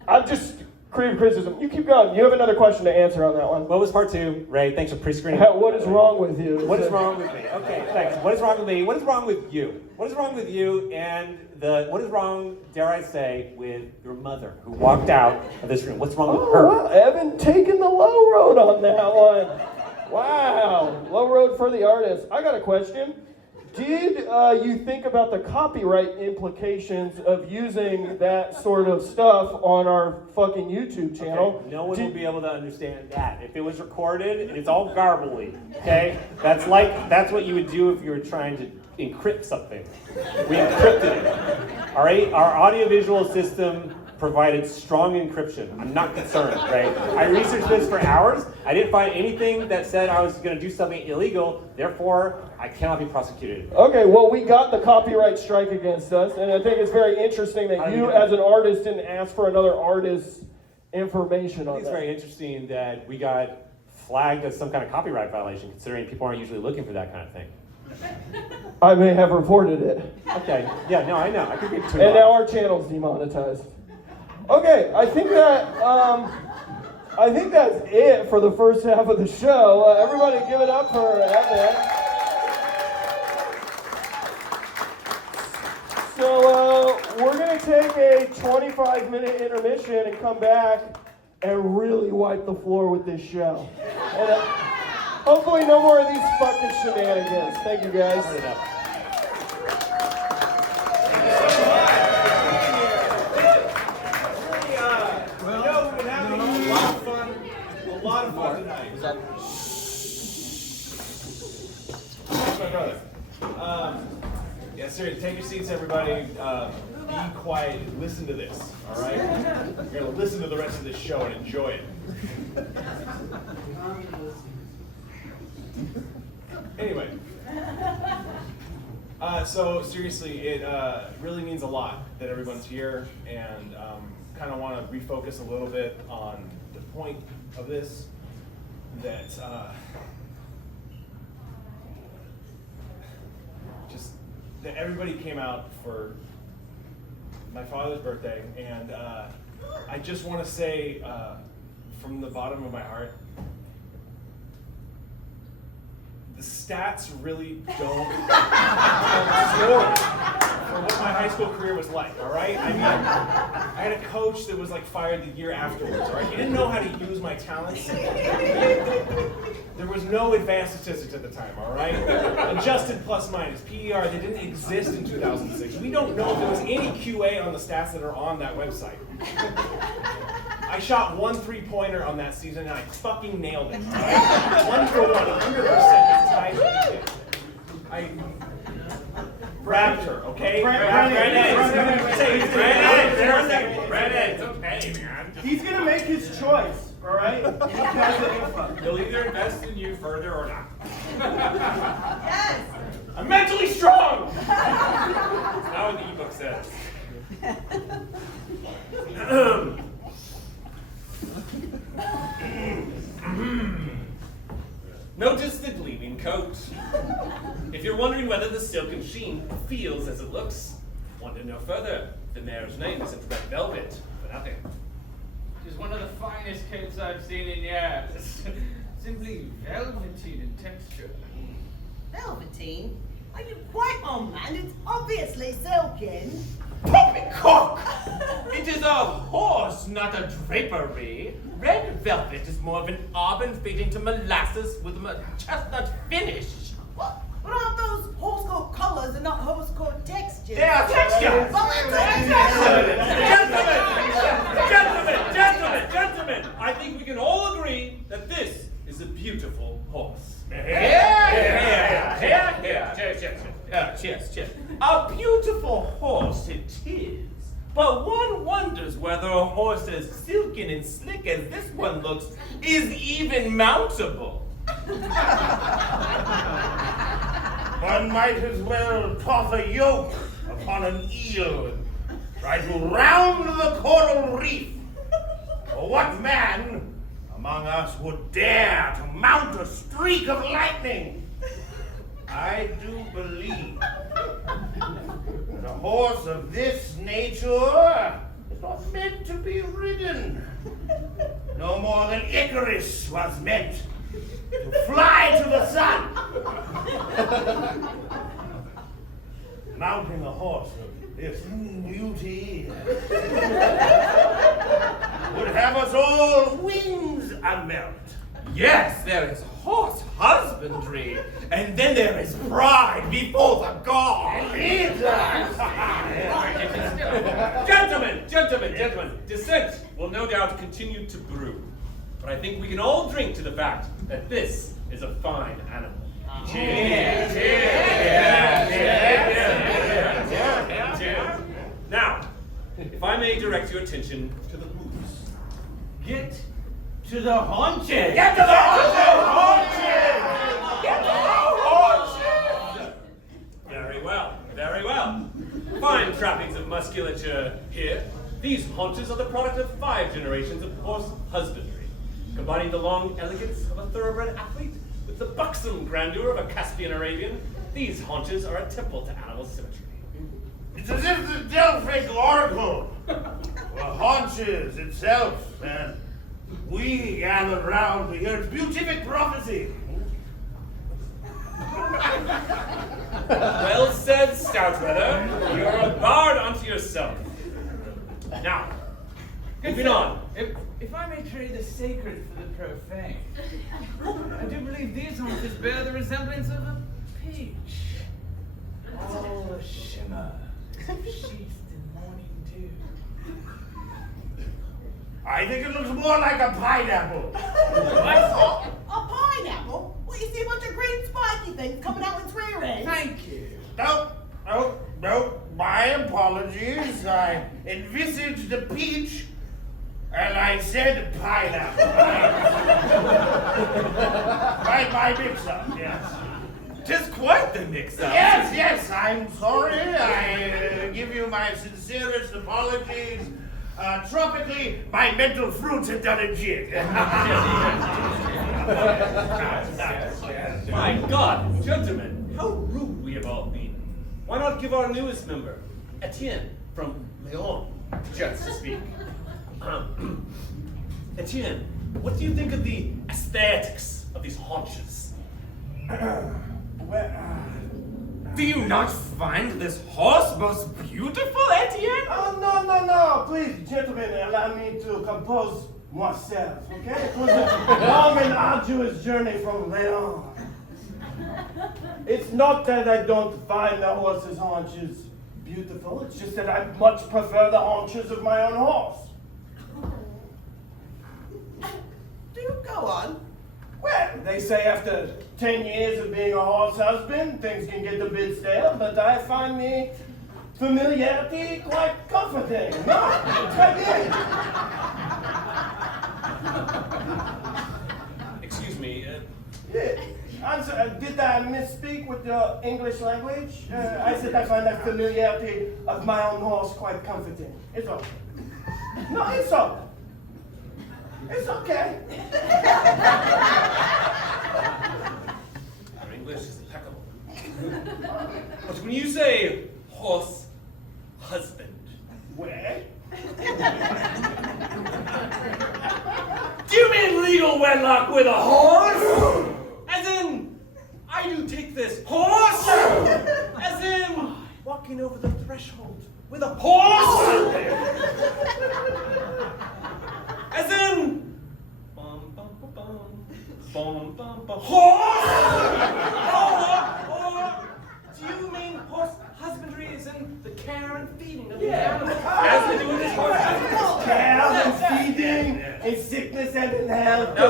I'm just creative criticism. You keep going. You have another question to answer on that one. What was part two? Ray, thanks for pre-screening. What is wrong with you? What is wrong with me? Okay, thanks. What is wrong with me? What is wrong with you? What is wrong with you? And what is wrong, dare I say, with your mother who walked out of this room? What's wrong with her? Wow, Evan taking the low road on that one. Wow, low road for the artist. I got a question. Did you think about the copyright implications of using that sort of stuff on our fucking YouTube channel? Okay, no one will be able to understand that. If it was recorded, it's all garbly, okay? That's what you would do if you were trying to encrypt something. We encrypted it, all right? Our audiovisual system provided strong encryption. I'm not concerned, right? I researched this for hours. I didn't find anything that said I was going to do something illegal. Therefore, I cannot be prosecuted. Okay, well, we got the copyright strike against us, and I think it's very interesting that you, as an artist, didn't ask for another artist's information on that. It's very interesting that we got flagged as some kind of copyright violation, considering people aren't usually looking for that kind of thing. I may have reported it. Okay, yeah, no, I know. I could get too And now our channel's demonetized. Okay, I think that's it for the first half of the show. Everybody give it up for Evan. So we're going to take a 25-minute intermission and come back and really wipe the floor with this show. And hopefully no more of these fucking shenanigans. Thank you, guys. A lot of fun tonight. That's my brother. Yeah, seriously, take your seats, everybody. Be quiet and listen to this, all right? You're going to listen to the rest of this show and enjoy it. Anyway. So, seriously, it really means a lot that everyone's here, and kind of want to refocus a little bit on the point of this, that just that everybody came out for my father's birthday, and I just want to say from the bottom of my heart, the stats really don't tell the story for what my high school career was like, all right? I mean, I had a coach that was like fired the year afterwards, all right? He didn't know how to use my talents. There was no advanced statistics at the time, all right? Adjusted plus minus, PER, they didn't exist in 2006. We don't know if there was any QA on the stats that are on that website. I shot 1 3-pointer on that season and I fucking nailed it, all right? 1 for 1, 100%. That's as high as I can get. I Raptor, okay? Brandon, it's okay, man. He's gonna make his choice, all right? He has the info. He'll either invest in you further or not. I'm mentally strong! That's not what the ebook says. Notice the gleaming coat. If you're wondering whether the silken sheen feels as it looks, wonder no further. The mare's name isn't red velvet for nothing. She's one of the finest coats I've seen in years. Simply velveteen in texture. Velveteen? Are you quite on, man? It's obviously silken. Poppycock! It is a horse, not a drapery. Red velvet is more of an auburn fading to molasses with a chestnut finish. What? But aren't those horse coat colors and not horse coat textures? They are textures! Well, Gentlemen! I think we can all agree that this is a beautiful horse. Cheers. A beautiful horse it is. But one wonders whether a horse as silken and slick as this one looks is even mountable. One might as well toss a yoke upon an eel and try to round the coral reef. For what man among us would dare to mount a streak of lightning? I do believe that a horse of this nature is not meant to be ridden. No more than Icarus was meant to fly to the sun. Mounting a horse of this beauty would have us all wings unmelt. Yes, there is horse husbandry, and then there is pride before the gods. Gentlemen, dissent will no doubt continue to brew. But I think we can all drink to the fact that this is a fine animal. Cheers! Now, if I may direct your attention to the hooves. Get to the haunches! Get to the haunches! Get to the haunches! Very well. Fine trappings of musculature here. These haunches are the product of 5 generations of horse husbandry, combining the long elegance of a thoroughbred athlete with the buxom grandeur of a Caspian Arabian. These haunches are a temple to animal symmetry. It's as if the Delphic oracle were haunches itself, and we gathered round to hear its beatific prophecy. Well said, Stoutweather. You're a bard unto yourself. Now, moving on. If I may trade the sacred for the profane, I do believe these haunches bear the resemblance of a peach. All a shimmer, as if sheathed in morning dew. I think it looks more like a pineapple. A pineapple? Well, you see a bunch of green spiky things coming out its rear end. Thank you. No. My apologies. I envisaged a peach, and I said pineapple. My mix-up, yes. 'Tis quite the mix-up. Yes, I'm sorry. I give you my sincerest apologies. Tropically, my mental fruits have done a jig. My God, gentlemen, how rude we have all been. Why not give our newest member, Etienne, from Lyon, a chance to speak? Etienne, what do you think of the aesthetics of these haunches? Do you not find this horse most beautiful, Etienne? Oh, no. Please, gentlemen, allow me to compose myself, okay? It was a long and arduous journey from Leon. It's not that I don't find the horse's haunches beautiful. It's just that I much prefer the haunches of my own horse. Do go on. Well, they say after 10 years of being a horse husband, things can get a bit stale, but I find the familiarity quite comforting. No, très bien. Excuse me, I'm sorry, did I misspeak with the English language? I said I find that familiarity of my own horse quite comforting. It's okay. No, it's okay. It's okay. Your English is impeccable. But when you say horse husband, Where? do you mean legal wedlock with a horse? As in, I do take this horse? As in, walking over the threshold with a horse? As in, bum bum bum bum, bum bum bum, horse? Or do you mean horse husbandry is in the care and feeding of the animal? As we do with this horse husbandry? Care and feeding, in sickness and in health. No.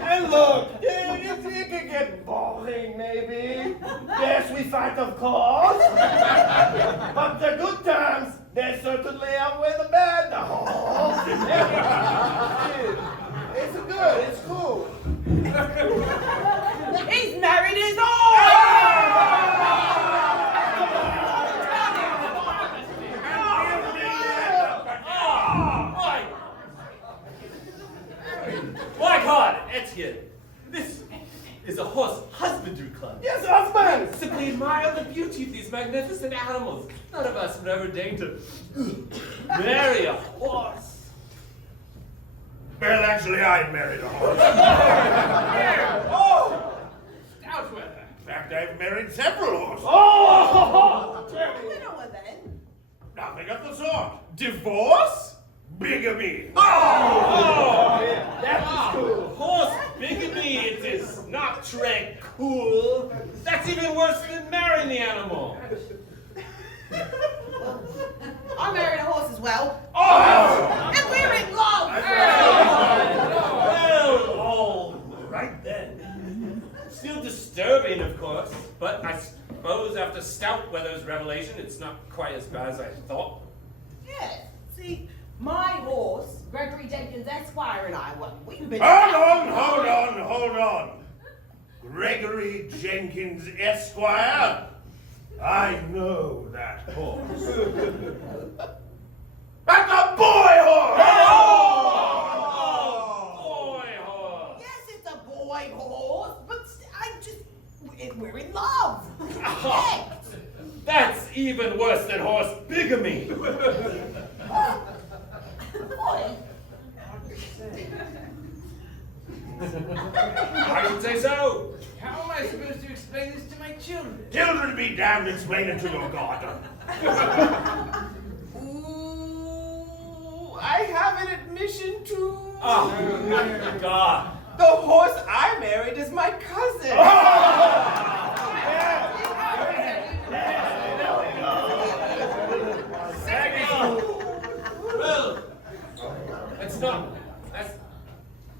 And look, it can get boring, maybe. Yes, we fight, of course. But the good times, they certainly outweigh the bad. It's good, it's cool. He's married his horse! My God, Etienne, this is a horse husbandry club. Yes, husband! Simply admire the beauty of these magnificent animals. None of us would ever deign to marry a horse. Well, actually, I married a horse. Oh! Stout weather. In fact, I've married several horses. Oh! Widower then. Nothing of the sort. Divorce? Bigamy. Oh! That's cool. Horse bigamy, it is not très cool. That's even worse than marrying the animal. I married a horse as well. Oh! And we're in love! Well, all right then. Still disturbing, of course, but I suppose after Stout Weather's revelation, it's not quite as bad as I thought. Yes. See, my horse, Gregory Jenkins Esquire, and I, we've been... Hold on. Gregory Jenkins Esquire? I know that horse. That's a boy horse! Boy horse! Yes, it's a boy horse, but we're in love. Oh, that's even worse than horse bigamy. I should say so. How am I supposed to explain this to my children? Children be damned, explain it to your garden. Ooh, I have an admission to. Oh, God. The horse I married is my cousin. Well,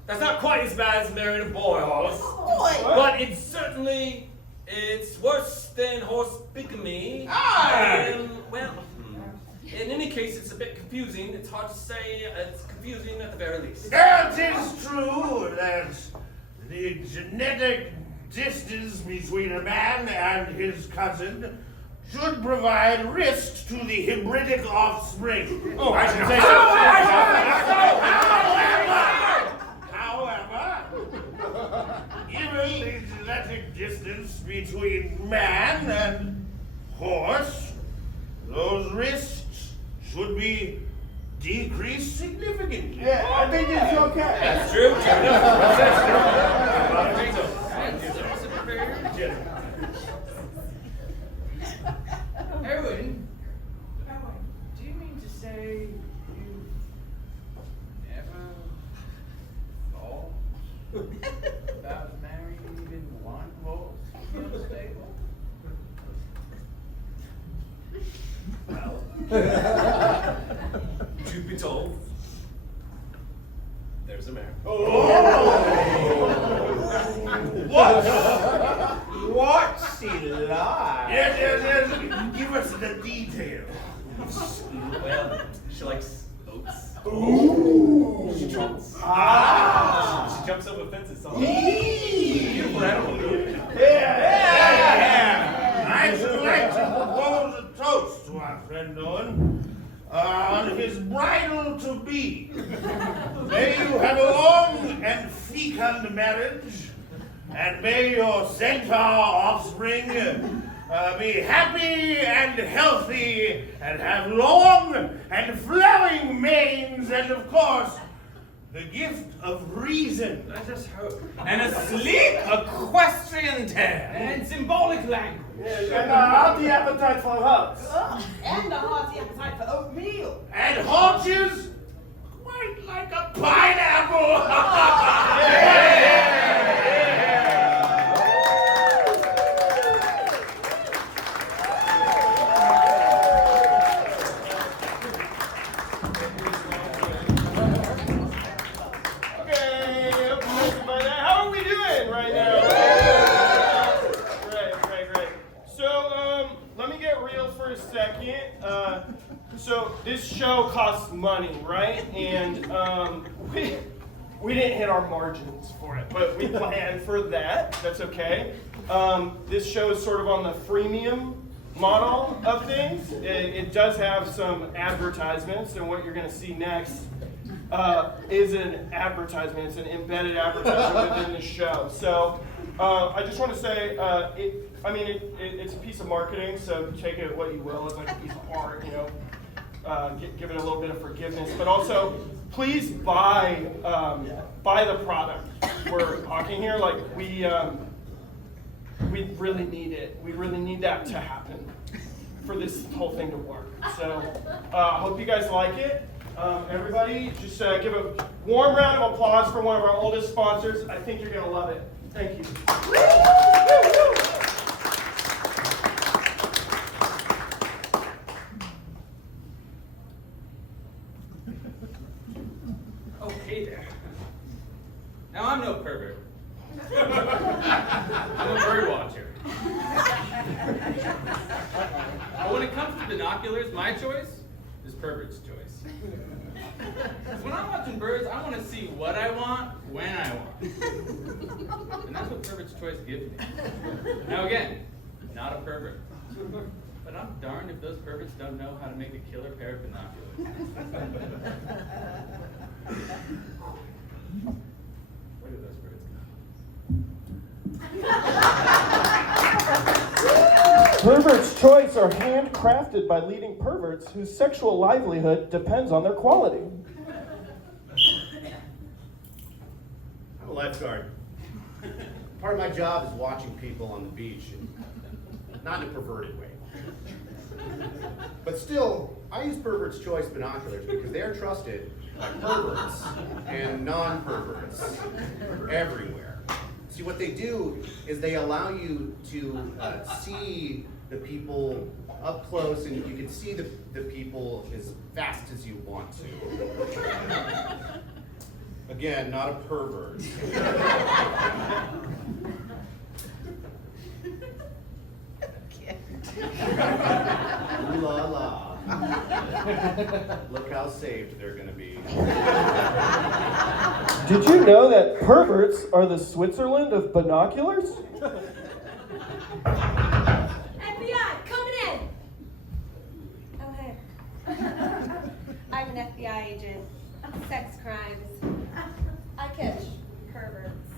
that's not quite as bad as marrying a boy horse. Boy! But it's worse than horse bigamy. And, well, in any case, it's a bit confusing. It's hard to say. It's confusing at the very least. It is true that the genetic distance between a man and his cousin should provide risks to the hybridic offspring. Oh, I should say However, given the genetic distance between man and horse, those risks should be decreased significantly. Yeah, I think it's okay. That's true. Erwin, do you mean to say you've never thought about marrying even one horse from the stable? Well, truth be told, there's a mare. What she like? Yes. Give us the details. Well, she likes oats. Ooh. She trumps. Ah. She jumps over fences sometimes. and marriage, and may your centaur offspring be happy and healthy, and have long and flowing manes, and of course, the gift of reason. Let us hope. And a sleek equestrian tail. And symbolic language. And a hearty appetite for hugs. And a hearty appetite for oatmeal. And haunches quite like a pineapple. How are we doing right now? Great. So, let me get real for a second. So this show costs money, right? And we didn't hit our margins for it, but we planned for that. That's okay. This show is sort of on the freemium model of things. It does have some advertisements, and what you're going to see next is an advertisement. It's an embedded advertisement within the show. So I just want to say, it's a piece of marketing, so take it what you will. It's like a piece of art, you know. Give it a little bit of forgiveness, but also please buy the product. We're talking here like we really need it. We really need that to happen for this whole thing to work. So hope you guys like it. Everybody, just give a warm round of applause for one of our oldest sponsors. I think you're gonna love it. Thank you. Oh, hey there. Now, I'm no pervert. I'm a bird watcher. But when it comes to binoculars, my choice is pervert's choice. Because when I'm watching birds, I want to see what I want, when I want. And that's what pervert's choice gives me. Now again, not a pervert. But I'm darned if those perverts don't know how to make a killer pair of binoculars. Where do those birds go? Pervert's Choice are handcrafted by leading perverts whose sexual livelihood depends on their quality. I'm a lifeguard. Part of my job is watching people on the beach, and not in a perverted way. But still, I use Pervert's Choice binoculars because they are trusted by perverts and non-perverts everywhere. See, what they do is they allow you to see the people up close, and you can see the people as fast as you want to. Again, not a pervert. Ooh la la. Look how saved they're gonna be. Did you know that perverts are the Switzerland of binoculars? FBI, coming in! Oh, hey. I'm an FBI agent. Sex crimes. I catch perverts.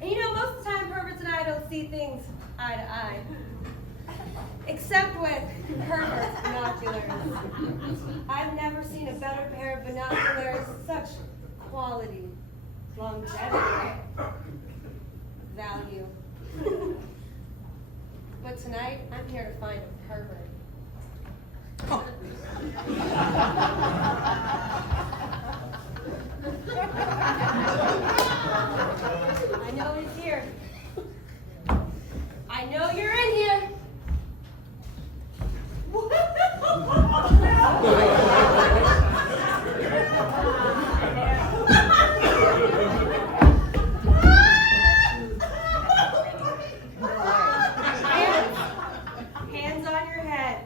And you know, most of the time perverts and I don't see things eye to eye. Except with perverts binoculars. I've never seen a better pair of binoculars, such quality, longevity, value. But tonight, I'm here to find a pervert. I know he's here. I know you're in here. Hands on your head.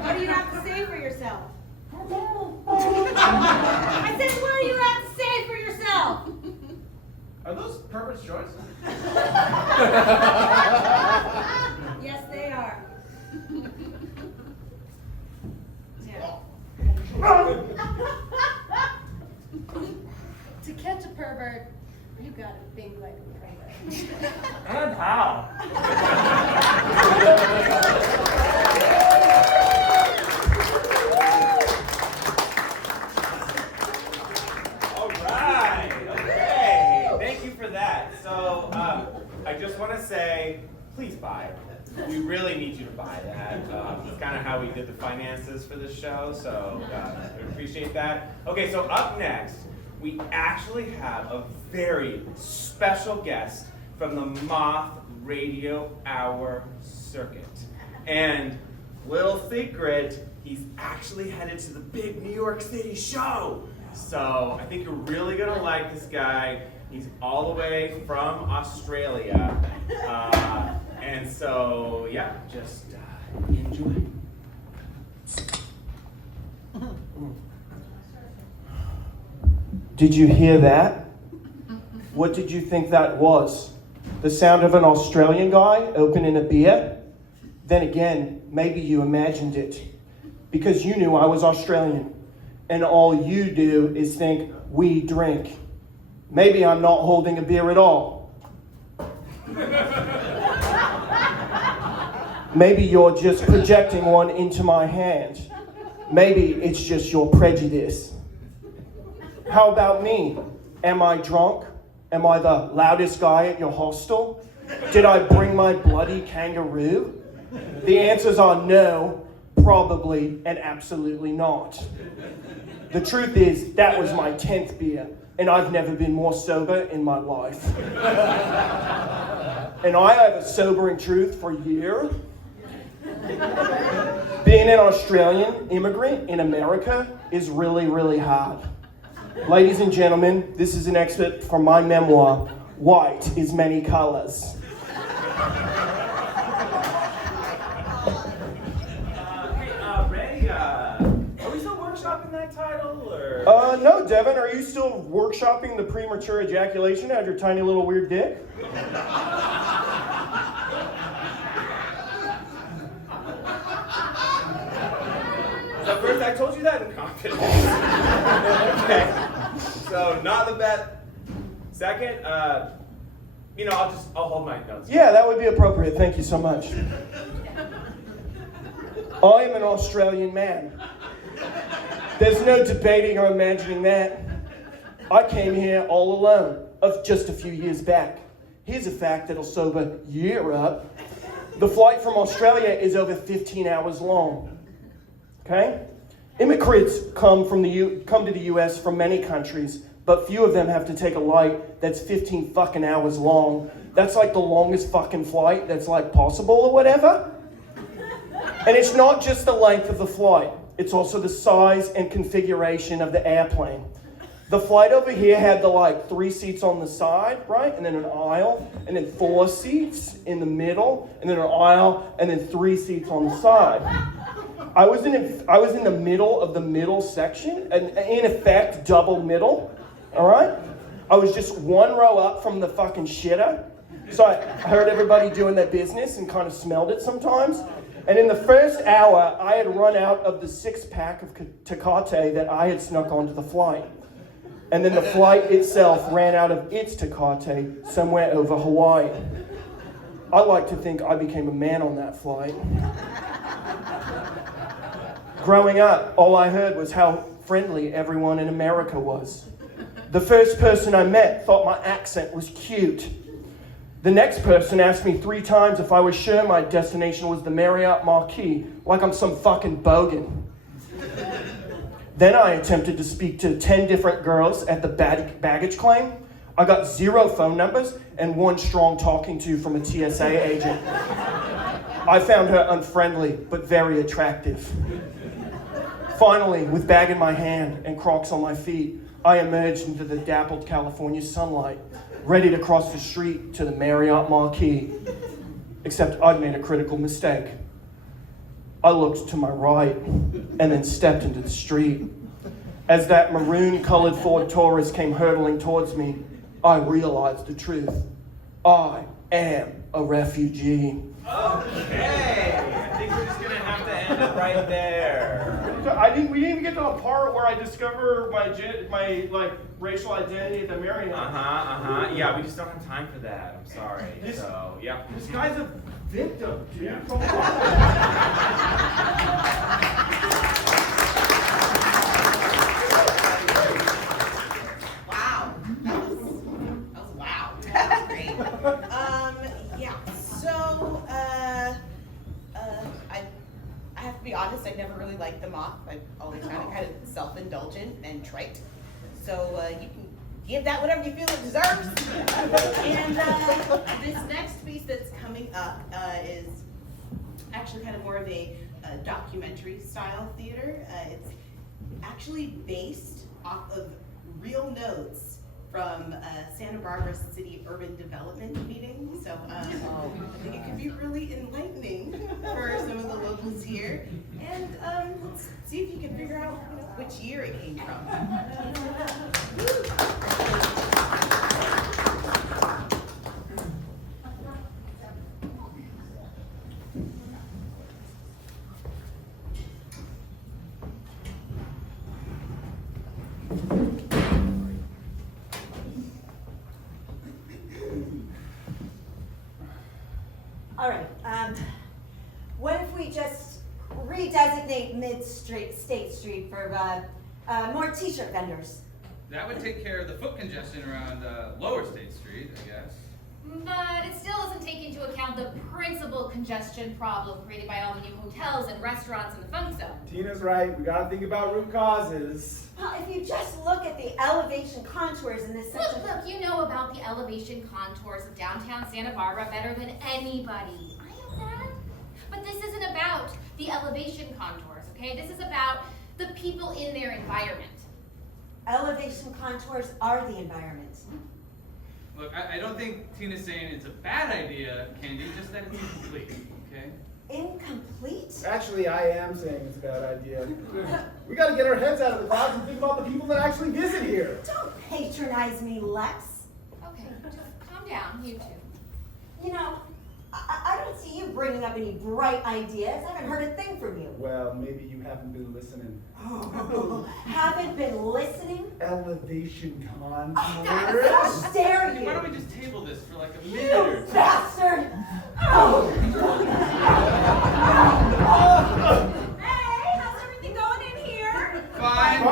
What do you have to say for yourself? I said, what do you have to say for yourself? Are those Pervert's Choice? Yes, they think like a private. And how? All right. Okay. Thank you for that. So I just want to say, please buy it. We really need you to buy that. It's kind of how we did the finances for this show, so I appreciate that. Okay, so up next, we actually have a very special guest from the Moth Radio Hour circuit. And little secret, he's actually headed to the big New York City show. So I think you're really gonna like this guy. He's all the way from Australia. And so, yeah, just enjoy. Did you hear that? What did you think that was? The sound of an Australian guy opening a beer? Then again, maybe you imagined it. Because you knew I was Australian. And all you do is think we drink. Maybe I'm not holding a beer at all. Maybe you're just projecting one into my hand. Maybe it's just your prejudice. How about me? Am I drunk? Am I the loudest guy at your hostel? Did I bring my bloody kangaroo? The answers are no, probably, and absolutely not. The truth is, that was my 10th beer, and I've never been more sober in my life. And I have a sobering truth for you. Being an Australian immigrant in America is really, really hard. Ladies and gentlemen, this is an excerpt from my memoir, White is Many Colors. Ray, are we still workshopping that title, or? No, Devin, are you still workshopping the premature ejaculation out of your tiny little weird dick? So first, I told you that in confidence. Okay. So not the bet. Second, I'll hold my notes. Yeah, that would be appropriate. Thank you so much. I am an Australian man. There's no debating or imagining that. I came here all alone, of just a few years back. Here's a fact that'll sober you up. The flight from Australia is over 15 hours long. Okay? Immigrants come to the U.S. from many countries, but few of them have to take a flight that's 15 fucking hours long. That's like the longest fucking flight that's like possible or whatever. And it's not just the length of the flight. It's also the size and configuration of the airplane. The flight over here had the 3 seats on the side, right? And then an aisle, and then 4 seats in the middle, and then an aisle, and then 3 seats on the side. I was in the middle of the middle section, and in effect, double middle, all right? I was just 1 row up from the fucking shitter. So I heard everybody doing their business and kind of smelled it sometimes. And in the first hour, I had run out of the 6-pack of Tecate that I had snuck onto the flight. And then the flight itself ran out of its Tecate somewhere over Hawaii. I like to think I became a man on that flight. Growing up, all I heard was how friendly everyone in America was. The first person I met thought my accent was cute. The next person asked me 3 times if I was sure my destination was the Marriott Marquis, like I'm some fucking bogan. Then I attempted to speak to 10 different girls at the baggage claim. I got 0 phone numbers and 1 strong talking to from a TSA agent. I found her unfriendly, but very attractive. Finally, with bag in my hand and Crocs on my feet, I emerged into the dappled California sunlight, ready to cross the street to the Marriott Marquis. Except I'd made a critical mistake. I looked to my right and then stepped into the street. As that maroon-colored Ford Taurus came hurtling towards me, I realized the truth. I am a refugee. Okay, I think we're just gonna have to end it right there. We didn't even get to a part where I discover my like racial identity at the Marriott. Yeah, we just don't have time for that. I'm sorry. So, yeah. This guy's a victim, dude. Yeah. Come on. Wow. That was wow. That was great. Yeah. So, I have to be honest. I never really liked the moth. I've always found it kind of self-indulgent and trite. So you can give that whatever you feel it deserves. And this next piece that's coming up is actually kind of more of a documentary style theater. It's actually based off of real notes from Santa Barbara City Urban Development meeting. So I think it could be really enlightening for some of the locals here. And let's see if you can figure out which year it came from. All right. What if we just redesignate State Street for more T-shirt vendors? That would take care of the foot congestion around Lower State Street, I guess. But it still doesn't take into account the principal congestion problem created by all the new hotels and restaurants in the funk zone. Tina's right. We gotta think about root causes. Well, if you just look at the elevation contours in this section. Look, you know about the elevation contours of downtown Santa Barbara better than anybody. I know that. But this isn't about the elevation contours, okay? This is about the people in their environment. Elevation contours are the environment. Look, I don't think Tina's saying it's a bad idea, Candy, just that it's incomplete, okay? Incomplete? Actually, I am saying it's a bad idea. We gotta get our heads out of the clouds and think about the people that actually visit here. Don't patronize me, Lex. Okay, just calm down, you two. You know, I don't see you bringing up any bright ideas. I haven't heard a thing from you. Well, maybe you haven't been listening. Oh, haven't been listening? Elevation contours. How dare you? Why don't we just table this for like a minute You or two? bastard! Oh. Hey, how's everything going in here? Fine.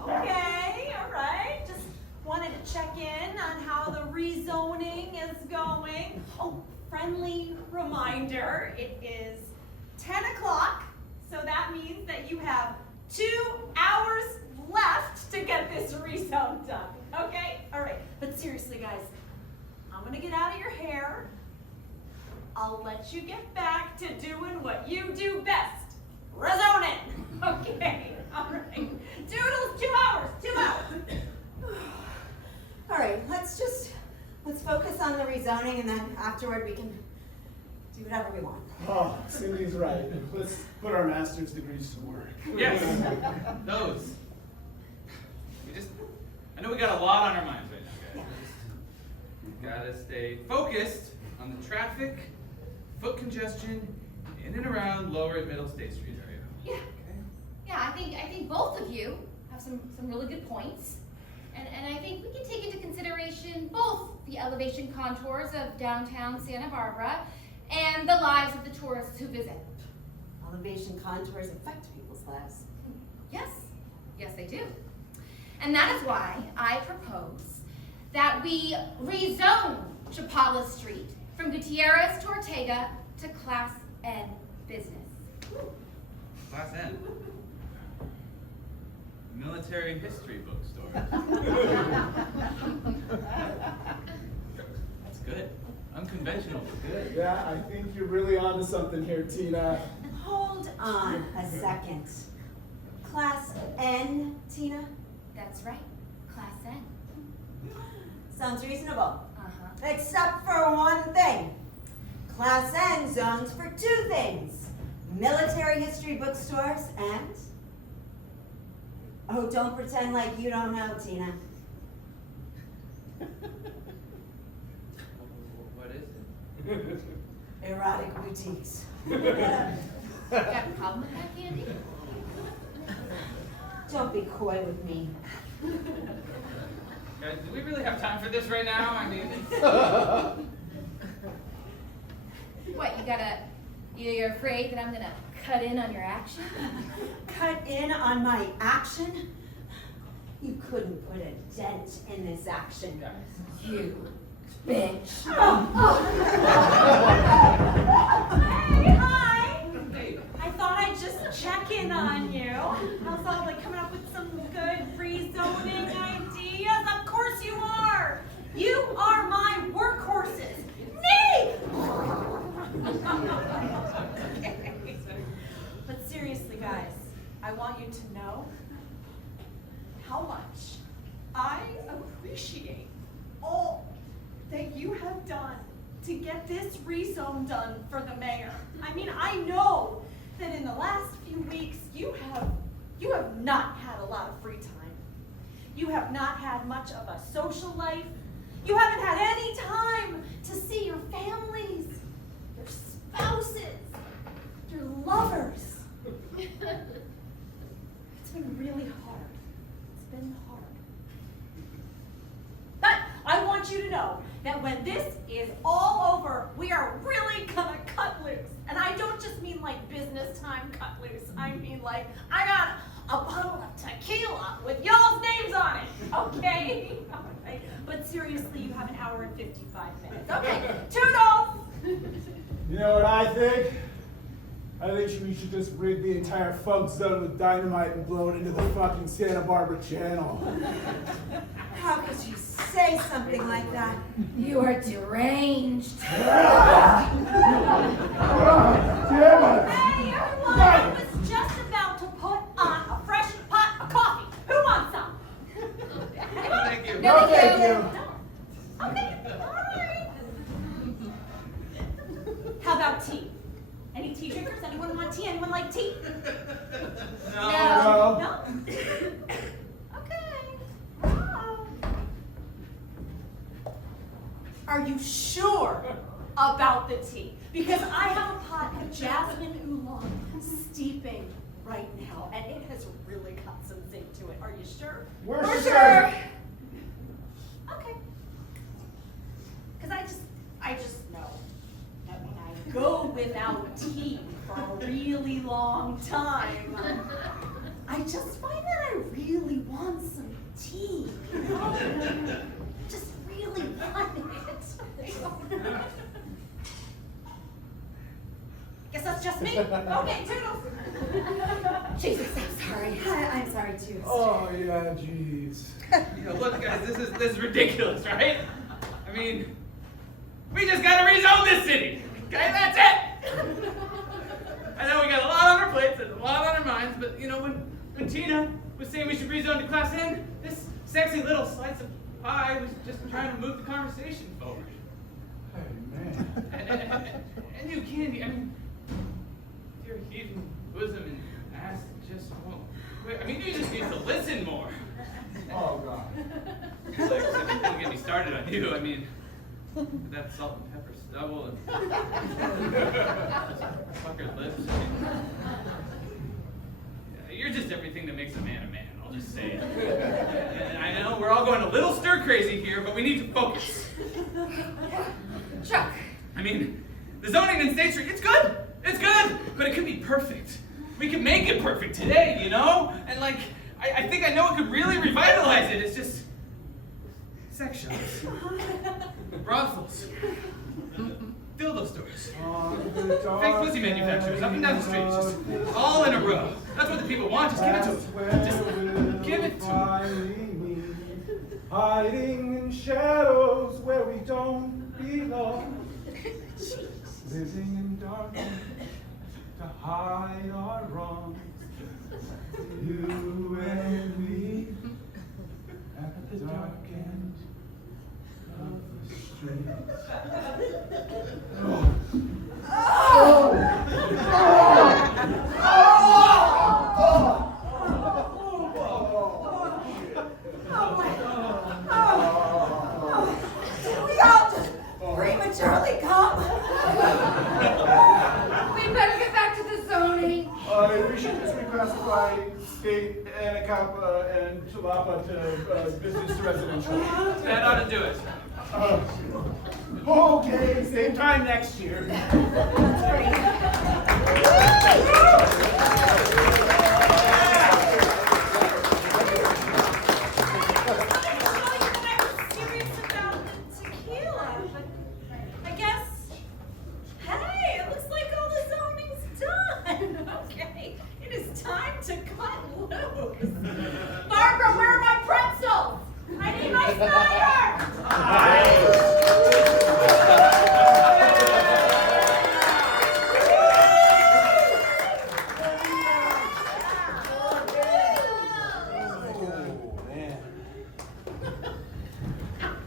Okay, all right. Just wanted to check in on how the rezoning is going. Oh, friendly reminder, it is 10 o'clock, so that means that you have 2 hours left to get this rezone done. Okay? All right. But seriously, guys, I'm gonna get out of your hair. I'll let you get back to doing what you do best. Rezoning. Okay. All right. Doodles, 2 hours. 2 hours. All right, let's focus on the rezoning, and then afterward we can do whatever we want. Oh, Cindy's right. Let's put our master's degrees to work. Yes, those. I know we got a lot on our minds right now, guys. We've got to stay focused on the traffic, foot congestion, in and around Lower and Middle State Street area. Yeah. Okay. Yeah, I think both of you have some really good points. And I think we can take into consideration both the elevation contours of downtown Santa Barbara and the lives of the tourists who visit. Elevation contours affect people's lives. Yes, yes they do. And that is why I propose that we rezone Chapala Street from Gutierrez to Ortega to Class N business. Class N. Military history bookstore. That's good. Unconventional, but good. Yeah, I think you're really onto something here, Tina. Hold on a second. Class N, Tina? That's right, Class N. Sounds reasonable. Uh-huh. Except for one thing. Class N zones for 2 things. Military history bookstores and... Oh, don't pretend like you don't know, Tina. What is it? Erotic boutiques. Got a problem with that, Candy? Don't be coy with me. Guys, do we really have time for this right now? I mean, What, you're afraid that I'm gonna cut in on your action? Cut in on my action? You couldn't put a dent in this action. You bitch. Hey, hi. I thought I'd just check in on you. I was all like coming up with some good rezoning ideas. Of course you are. You are my workhorses. Me! But seriously, guys, I want you to know how much I appreciate all that you have done to get this rezone done for the mayor. I mean, I know that in the last few weeks you have not had a lot of free time. You have not had much of a social life. You haven't had any time to see your families, your spouses, your lovers. It's been really hard. It's been hard. But I want you to know that when this is all over, we are really gonna cut loose. And I don't just mean like business time cut loose. I mean like, I got a bottle of tequila with y'all's names on it, okay? Okay. But seriously, you have an hour and 55 minutes. Okay, toodles! You know what I think? I think we should just rig the entire funk zone with dynamite and blow it into the fucking Santa Barbara Channel. How could you say something like that? You are deranged. Damn it! Hey, everyone, I was just about to put on a fresh pot of coffee. Who wants some? thank you. No, thank you. Okay, all right. How about tea? Any tea drinkers? Anyone want tea? Anyone like tea? No. No? Okay. Oh. Are you sure about the tea? Because I have a pot of jasmine oolong steeping right now, and it has really got some zing to it. Are you sure? We're sure. Okay. Because I just know that when I go without tea for a really long time, I just find that I really want some tea. You know? Just really want it. Guess that's just me. Okay, toodles. Jesus, I'm sorry. I'm sorry too. Oh yeah, jeez. You know, look, guys, this is ridiculous, right? I mean, we just gotta rezone this city. Okay, that's it. I know we got a lot on our plates and a lot on our minds, but you know, when Tina was saying we should rezone to Class N, this sexy little slice of pie was just trying to move the conversation forward. Hey man. And you, Candy, I mean, your heaving bosom and ass just won't quit. I mean, you just need to listen more. Oh god. Like, don't get me started on you. I mean, that salt and pepper stubble and puckered lips. I mean, yeah, you're just everything that makes a man a man. I'll just say it. And I know we're all going a little stir crazy here, but we need to focus. Chuck. I mean, the zoning in State Street, it's good, but it could be perfect. We could make it perfect today, you know? And like, I think I know it could really revitalize it. It's just sex shops, brothels, dildo stores, fake pussy manufacturers up and down the street, just all in a row. That's what the people want, just give it to them. Just give it to them. Hiding in shadows where we don't belong. Living in darkness to hide our wrongs. You and me at the dark end of the street. Did we all just prematurely come? We better get back to the zoning. We should just request reclassify state Anacapa and Chilapa to business residential. That ought to do it. Okay, same time next year. I guess, hey, it looks like all the zoning's done. Okay, it is time to cut loose. Barbara, where are my pretzels? I need my cider!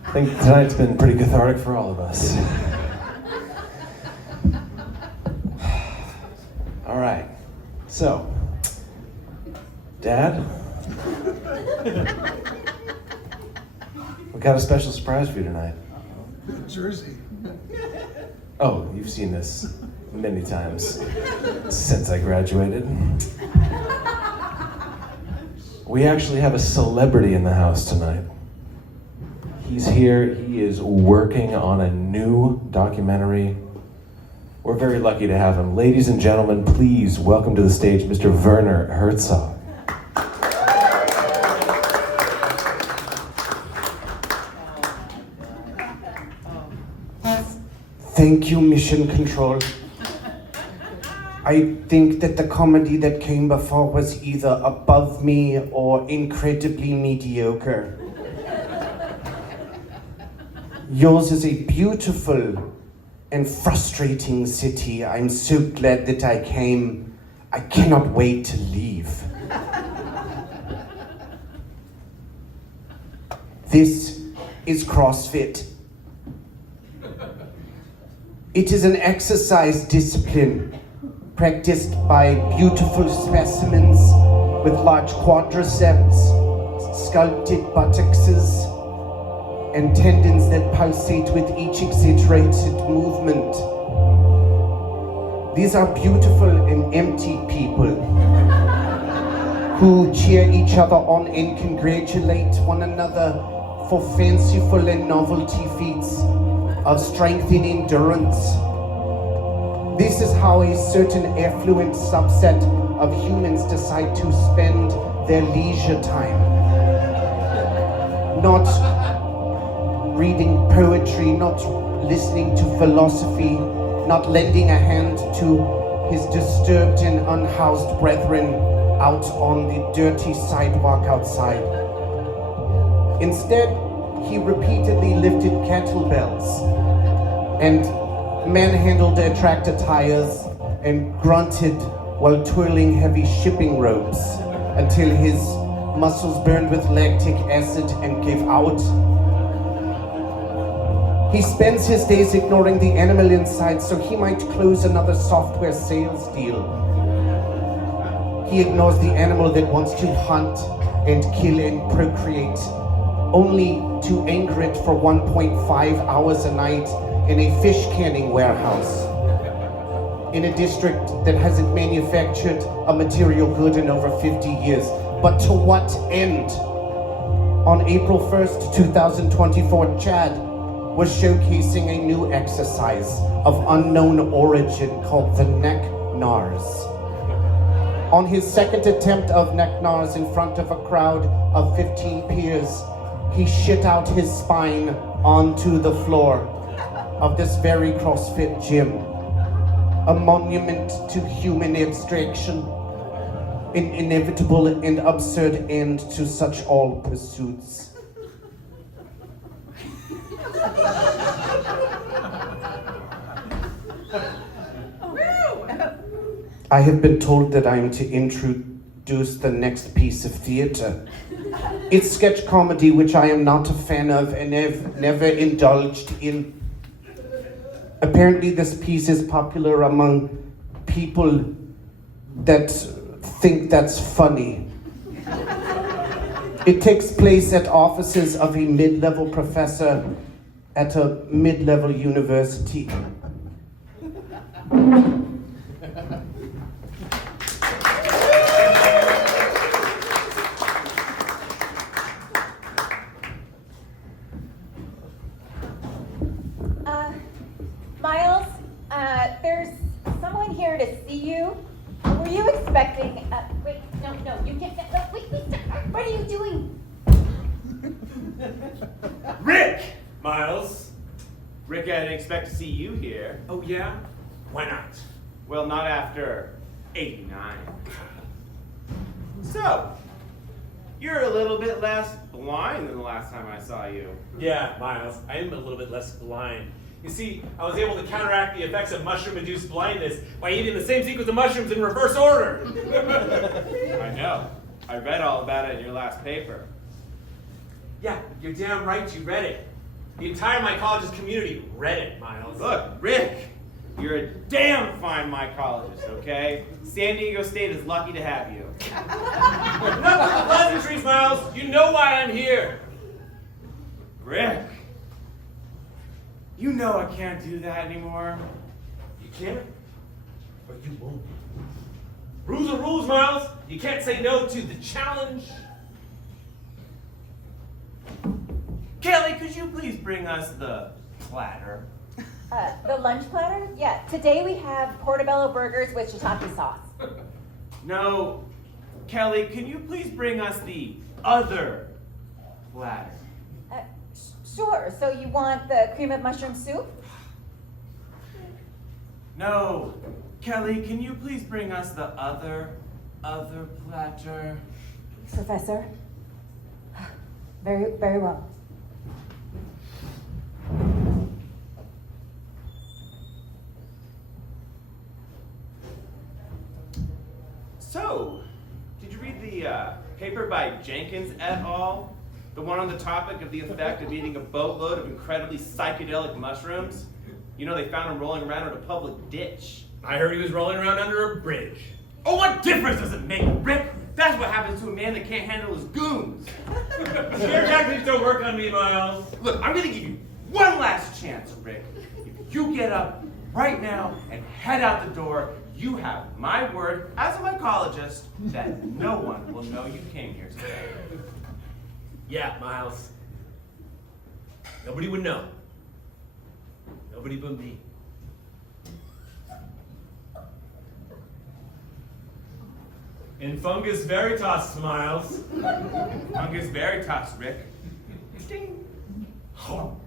I think tonight's been pretty cathartic for all of us. All right, so, Dad, we got a special surprise for you tonight. Jersey. Oh, you've seen this many times since I graduated. We actually have a celebrity in the house tonight. He's here, he is working on a new documentary. We're very lucky to have him. Ladies and gentlemen, please welcome to the stage Mr. Werner Herzog. Thank you, Mission Control. I think that the comedy that came before was either above me or incredibly mediocre. Yours is a beautiful and frustrating city. I'm so glad that I came. I cannot wait to leave. This is CrossFit. It is an exercise discipline practiced by beautiful specimens with large quadriceps, sculpted buttocks, and tendons that pulsate with each exaggerated movement. These are beautiful and empty people who cheer each other on and congratulate one another for fanciful and novelty feats of strength and endurance. This is how a certain affluent subset of humans decide to spend their leisure time. Not reading poetry, not listening to philosophy, not lending a hand to his disturbed and unhoused brethren out on the dirty sidewalk outside. Instead, he repeatedly lifted kettlebells and manhandled their tractor tires and grunted while twirling heavy shipping ropes until his muscles burned with lactic acid and gave out. He spends his days ignoring the animal inside so he might close another software sales deal. He ignores the animal that wants to hunt and kill and procreate, only to anchor it for 1.5 hours a night in a fish canning warehouse in a district that hasn't manufactured a material good in over 50 years. But to what end? On April 1st, 2024, Chad was showcasing a new exercise of unknown origin called the neck NARS. On his second attempt of neck NARS in front of a crowd of 15 peers, he shit out his spine onto the floor of this very CrossFit gym. A monument to human abstraction, an inevitable and absurd end to such all pursuits. I have been told that I am to introduce the next piece of theater. It's sketch comedy, which I am not a fan of and have never indulged in. Apparently this piece is popular among people that think that's funny. It takes place at offices of a mid-level professor at a mid-level university. see you. Were you expecting? Wait, no, you can't. No, wait, what are you doing? Rick! Miles. Rick, I didn't expect to see you here. Oh yeah? Why not? Well, not after 89. So, you're a little bit less blind than the last time I saw you. Yeah, Miles, I am a little bit less blind. You see, I was able to counteract the effects of mushroom-induced blindness by eating the same sequence of mushrooms in reverse order. I know. I read all about it in your last paper. Yeah, you're damn right you read it. The entire my college's community read it, Miles. Look, Rick, you're a damn fine mycologist, okay? San Diego State is lucky to have you. Enough with the pleasantries, Miles. You know why I'm here. Rick, you know I can't do that anymore. You can't, or you won't. Rules are rules, Miles. You can't say no to the challenge. Kelly, could you please bring us the platter? The lunch platter? Yeah, today we have portobello burgers with shiitake sauce. No, Kelly, can you please bring us the other platter? Sure, so you want the cream of mushroom soup? No, Kelly, can you please bring us the other platter? Professor. Very, very well. So, did you read the paper by Jenkins et al.? The one on the topic of the effect of eating a boatload of incredibly psychedelic mushrooms? You know, they found him rolling around in a public ditch. I heard he was rolling around under a bridge. Oh, what difference does it make, Rick? That's what happens to a man that can't handle his goons. Your tactics don't work on me, Miles. Look, I'm gonna give you one last chance, Rick. If you get up right now and head out the door, you have my word as a mycologist that no one will know you came here today. Yeah, Miles. Nobody would know. Nobody but me. In fungus veritas, Miles. Fungus veritas, Rick. Ding. Oh,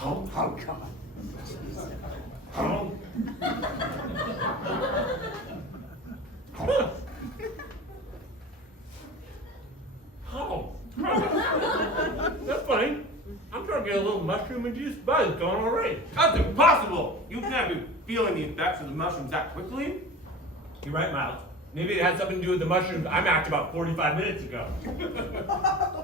God. Oh. Oh. That's fine. I'm trying to get a little mushroom-induced buzz going already. That's impossible! You can't be feeling the effects of the mushrooms that quickly. You're right, Miles. Maybe it had something to do with the mushrooms I macked about 45 minutes ago.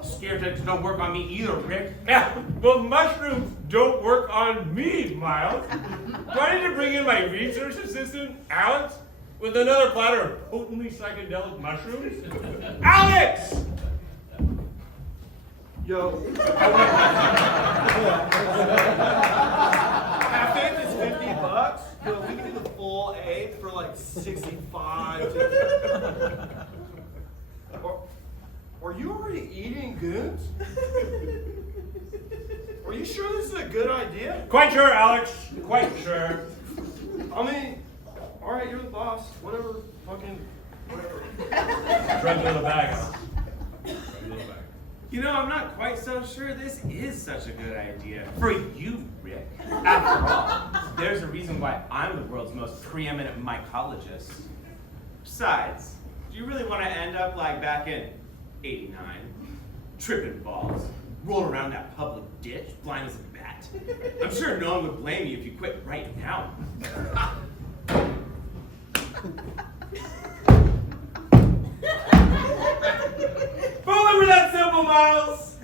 Scare tactics don't work on me either, Rick. Yeah, well, mushrooms don't work on me, Miles. Do I need to bring in my research assistant, Alex, with another platter of potently psychedelic mushrooms? Alex! Yo. Half eighth is $50. Yo, we can do the full eighth for like 65. Are you already eating goons? Are you sure this is a good idea? Quite sure, Alex. Quite sure. I mean, all right, you're the boss. Whatever, fucking, whatever. Drug in the bag. You know, I'm not quite so sure this is such a good idea. For you, Rick. After all, there's a reason why I'm the world's most preeminent mycologist. Besides, do you really want to end up like back in 89? Tripping balls, rolling around that public ditch, blind as a bat. I'm sure no one would blame you if you quit right now. If only it were that simple, Miles.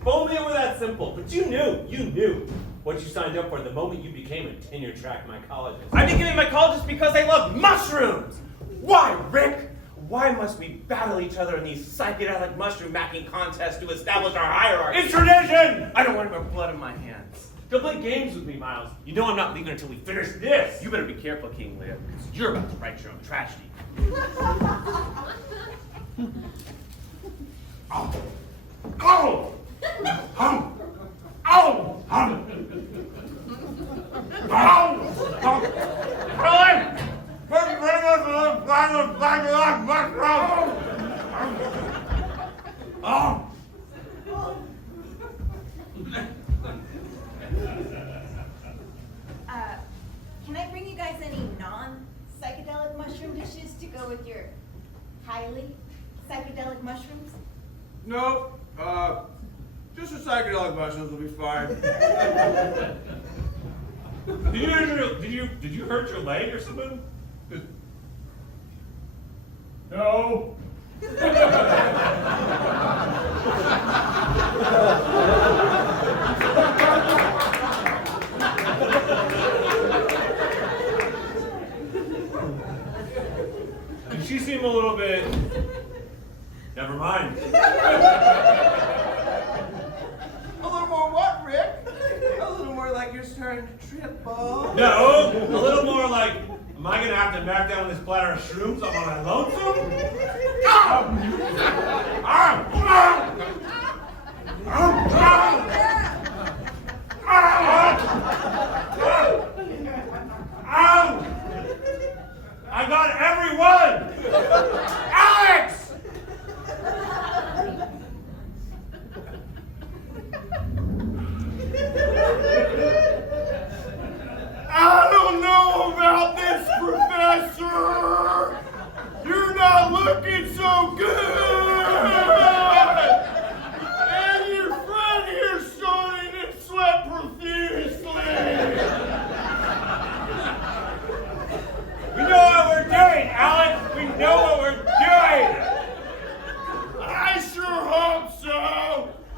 If only it were that simple. But you knew what you signed up for the moment you became a tenure-track mycologist. I became a mycologist because I love mushrooms! Why, Rick? Why must we battle each other in these psychedelic mushroom-macking contests to establish our hierarchy? It's tradition! I don't want more blood in my hands. Don't play games with me, Miles. You know I'm not leaving until we finish this. You better be careful, King Lear, because you're about to write your own tragedy. Oh! Oh! Hum! Oh! Hum! Oh! Hum! can I bring you guys any non-psychedelic mushroom dishes to go with your highly psychedelic mushrooms? Nope. Just the psychedelic mushrooms will be fine. Did you hurt your leg or something? No. Did she seem a little bit... Never mind. A little more what, Rick? A little more like you're starting to trip balls. No, a little more like, am I gonna have to back down this platter of shrooms? I'm on my lonesome? I got everyone! Alex! I don't know about this, Professor. You're not looking so good. And your friend here's starting to sweat profusely. We know what we're doing, Alex! We know what we're doing! I sure hope so.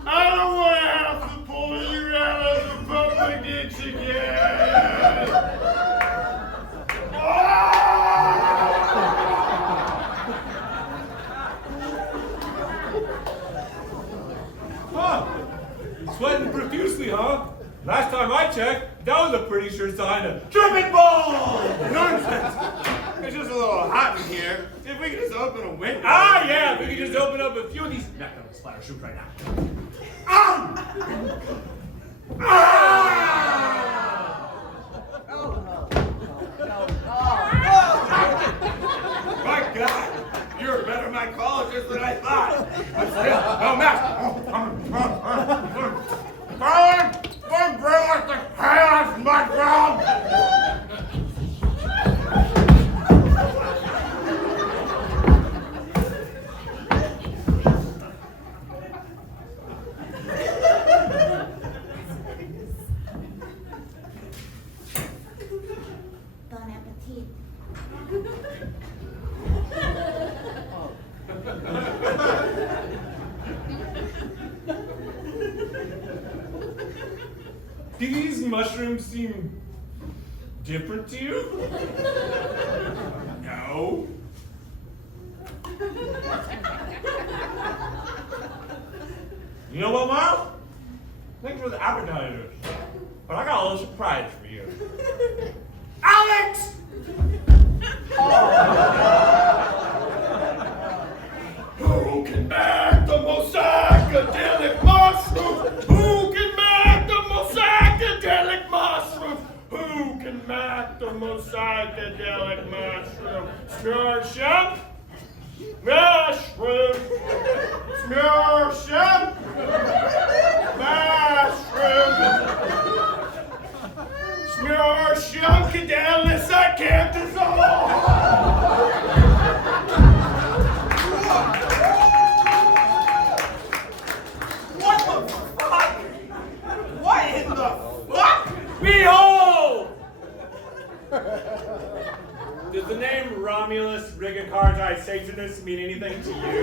I don't want to have to pull you out of the public ditch again. Huh? Sweating profusely, huh? Last time I checked, that was a pretty sure sign of tripping balls! Nonsense. It's just a little hot in here. If we could just open a window. Ah, yeah, if we could just open up a few of these McNulty's splatter shoot right now. Ah! My God, you're a better mycologist than I thought. But still, no matter. Colin, don't bring us the chaos mushroom. Bon appetit. Do these mushrooms seem different to you? No. You know what, Miles? Thanks for the appetizers. But I got a little surprise for you. Alex! Who can make the most psychedelic mushroom? Who can make the most psychedelic mushroom? Who can make the most psychedelic mushroom? Smursham? Mushroom! Smursham! Mushroom! Smursham cadelis I can't dissolve! What the fuck? What in the fuck? Behold! Does the name Romulus Rigacardi Satanus mean anything to you?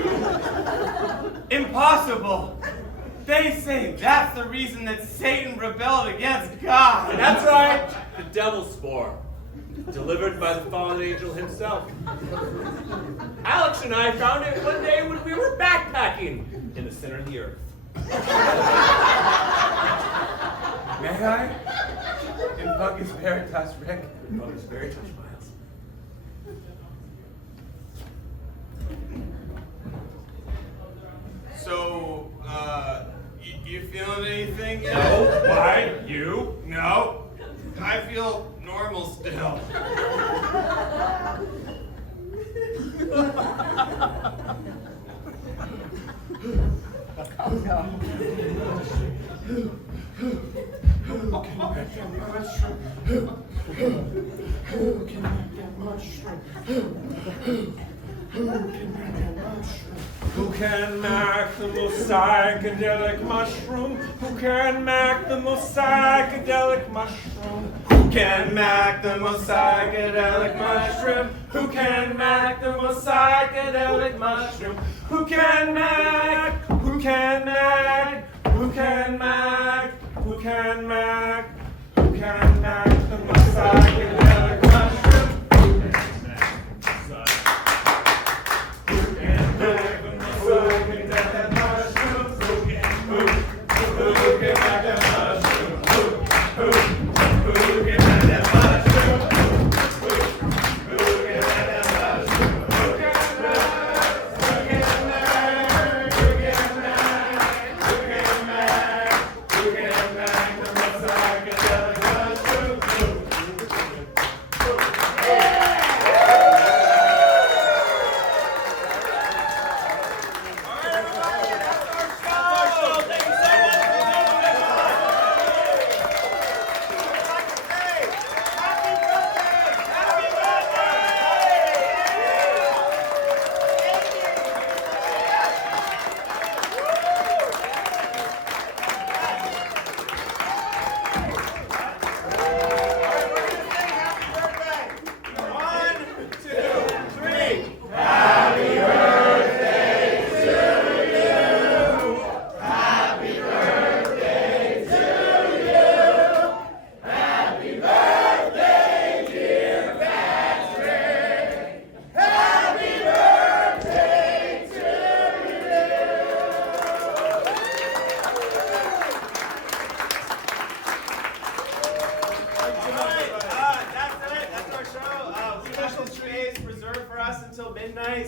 Impossible! They say that's the reason that Satan rebelled against God. And that's right, the devil's spore, delivered by the fallen angel himself. Alex and I found it one day when we were backpacking in the center of the earth. May I? In Buckus Veritas, Rick. Buckus Veritas, Miles. So, you feeling anything yet? No. Why? You? No. I feel normal still. Okay, Who can make that mushroom? Who can make that mushroom? Who can make the most psychedelic mushroom? Who can make the most psychedelic mushroom? Who can make the most psychedelic mushroom? Who can make the most psychedelic mushroom? Who can make? Who can make? Who can make? Who can make? Who can make the most psychedelic mushroom?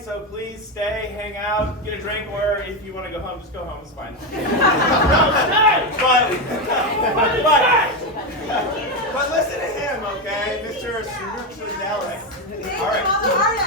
So please stay, hang out, get a drink, or if you want to go home, just go home. It's fine. But listen to him, okay, Mr. All right.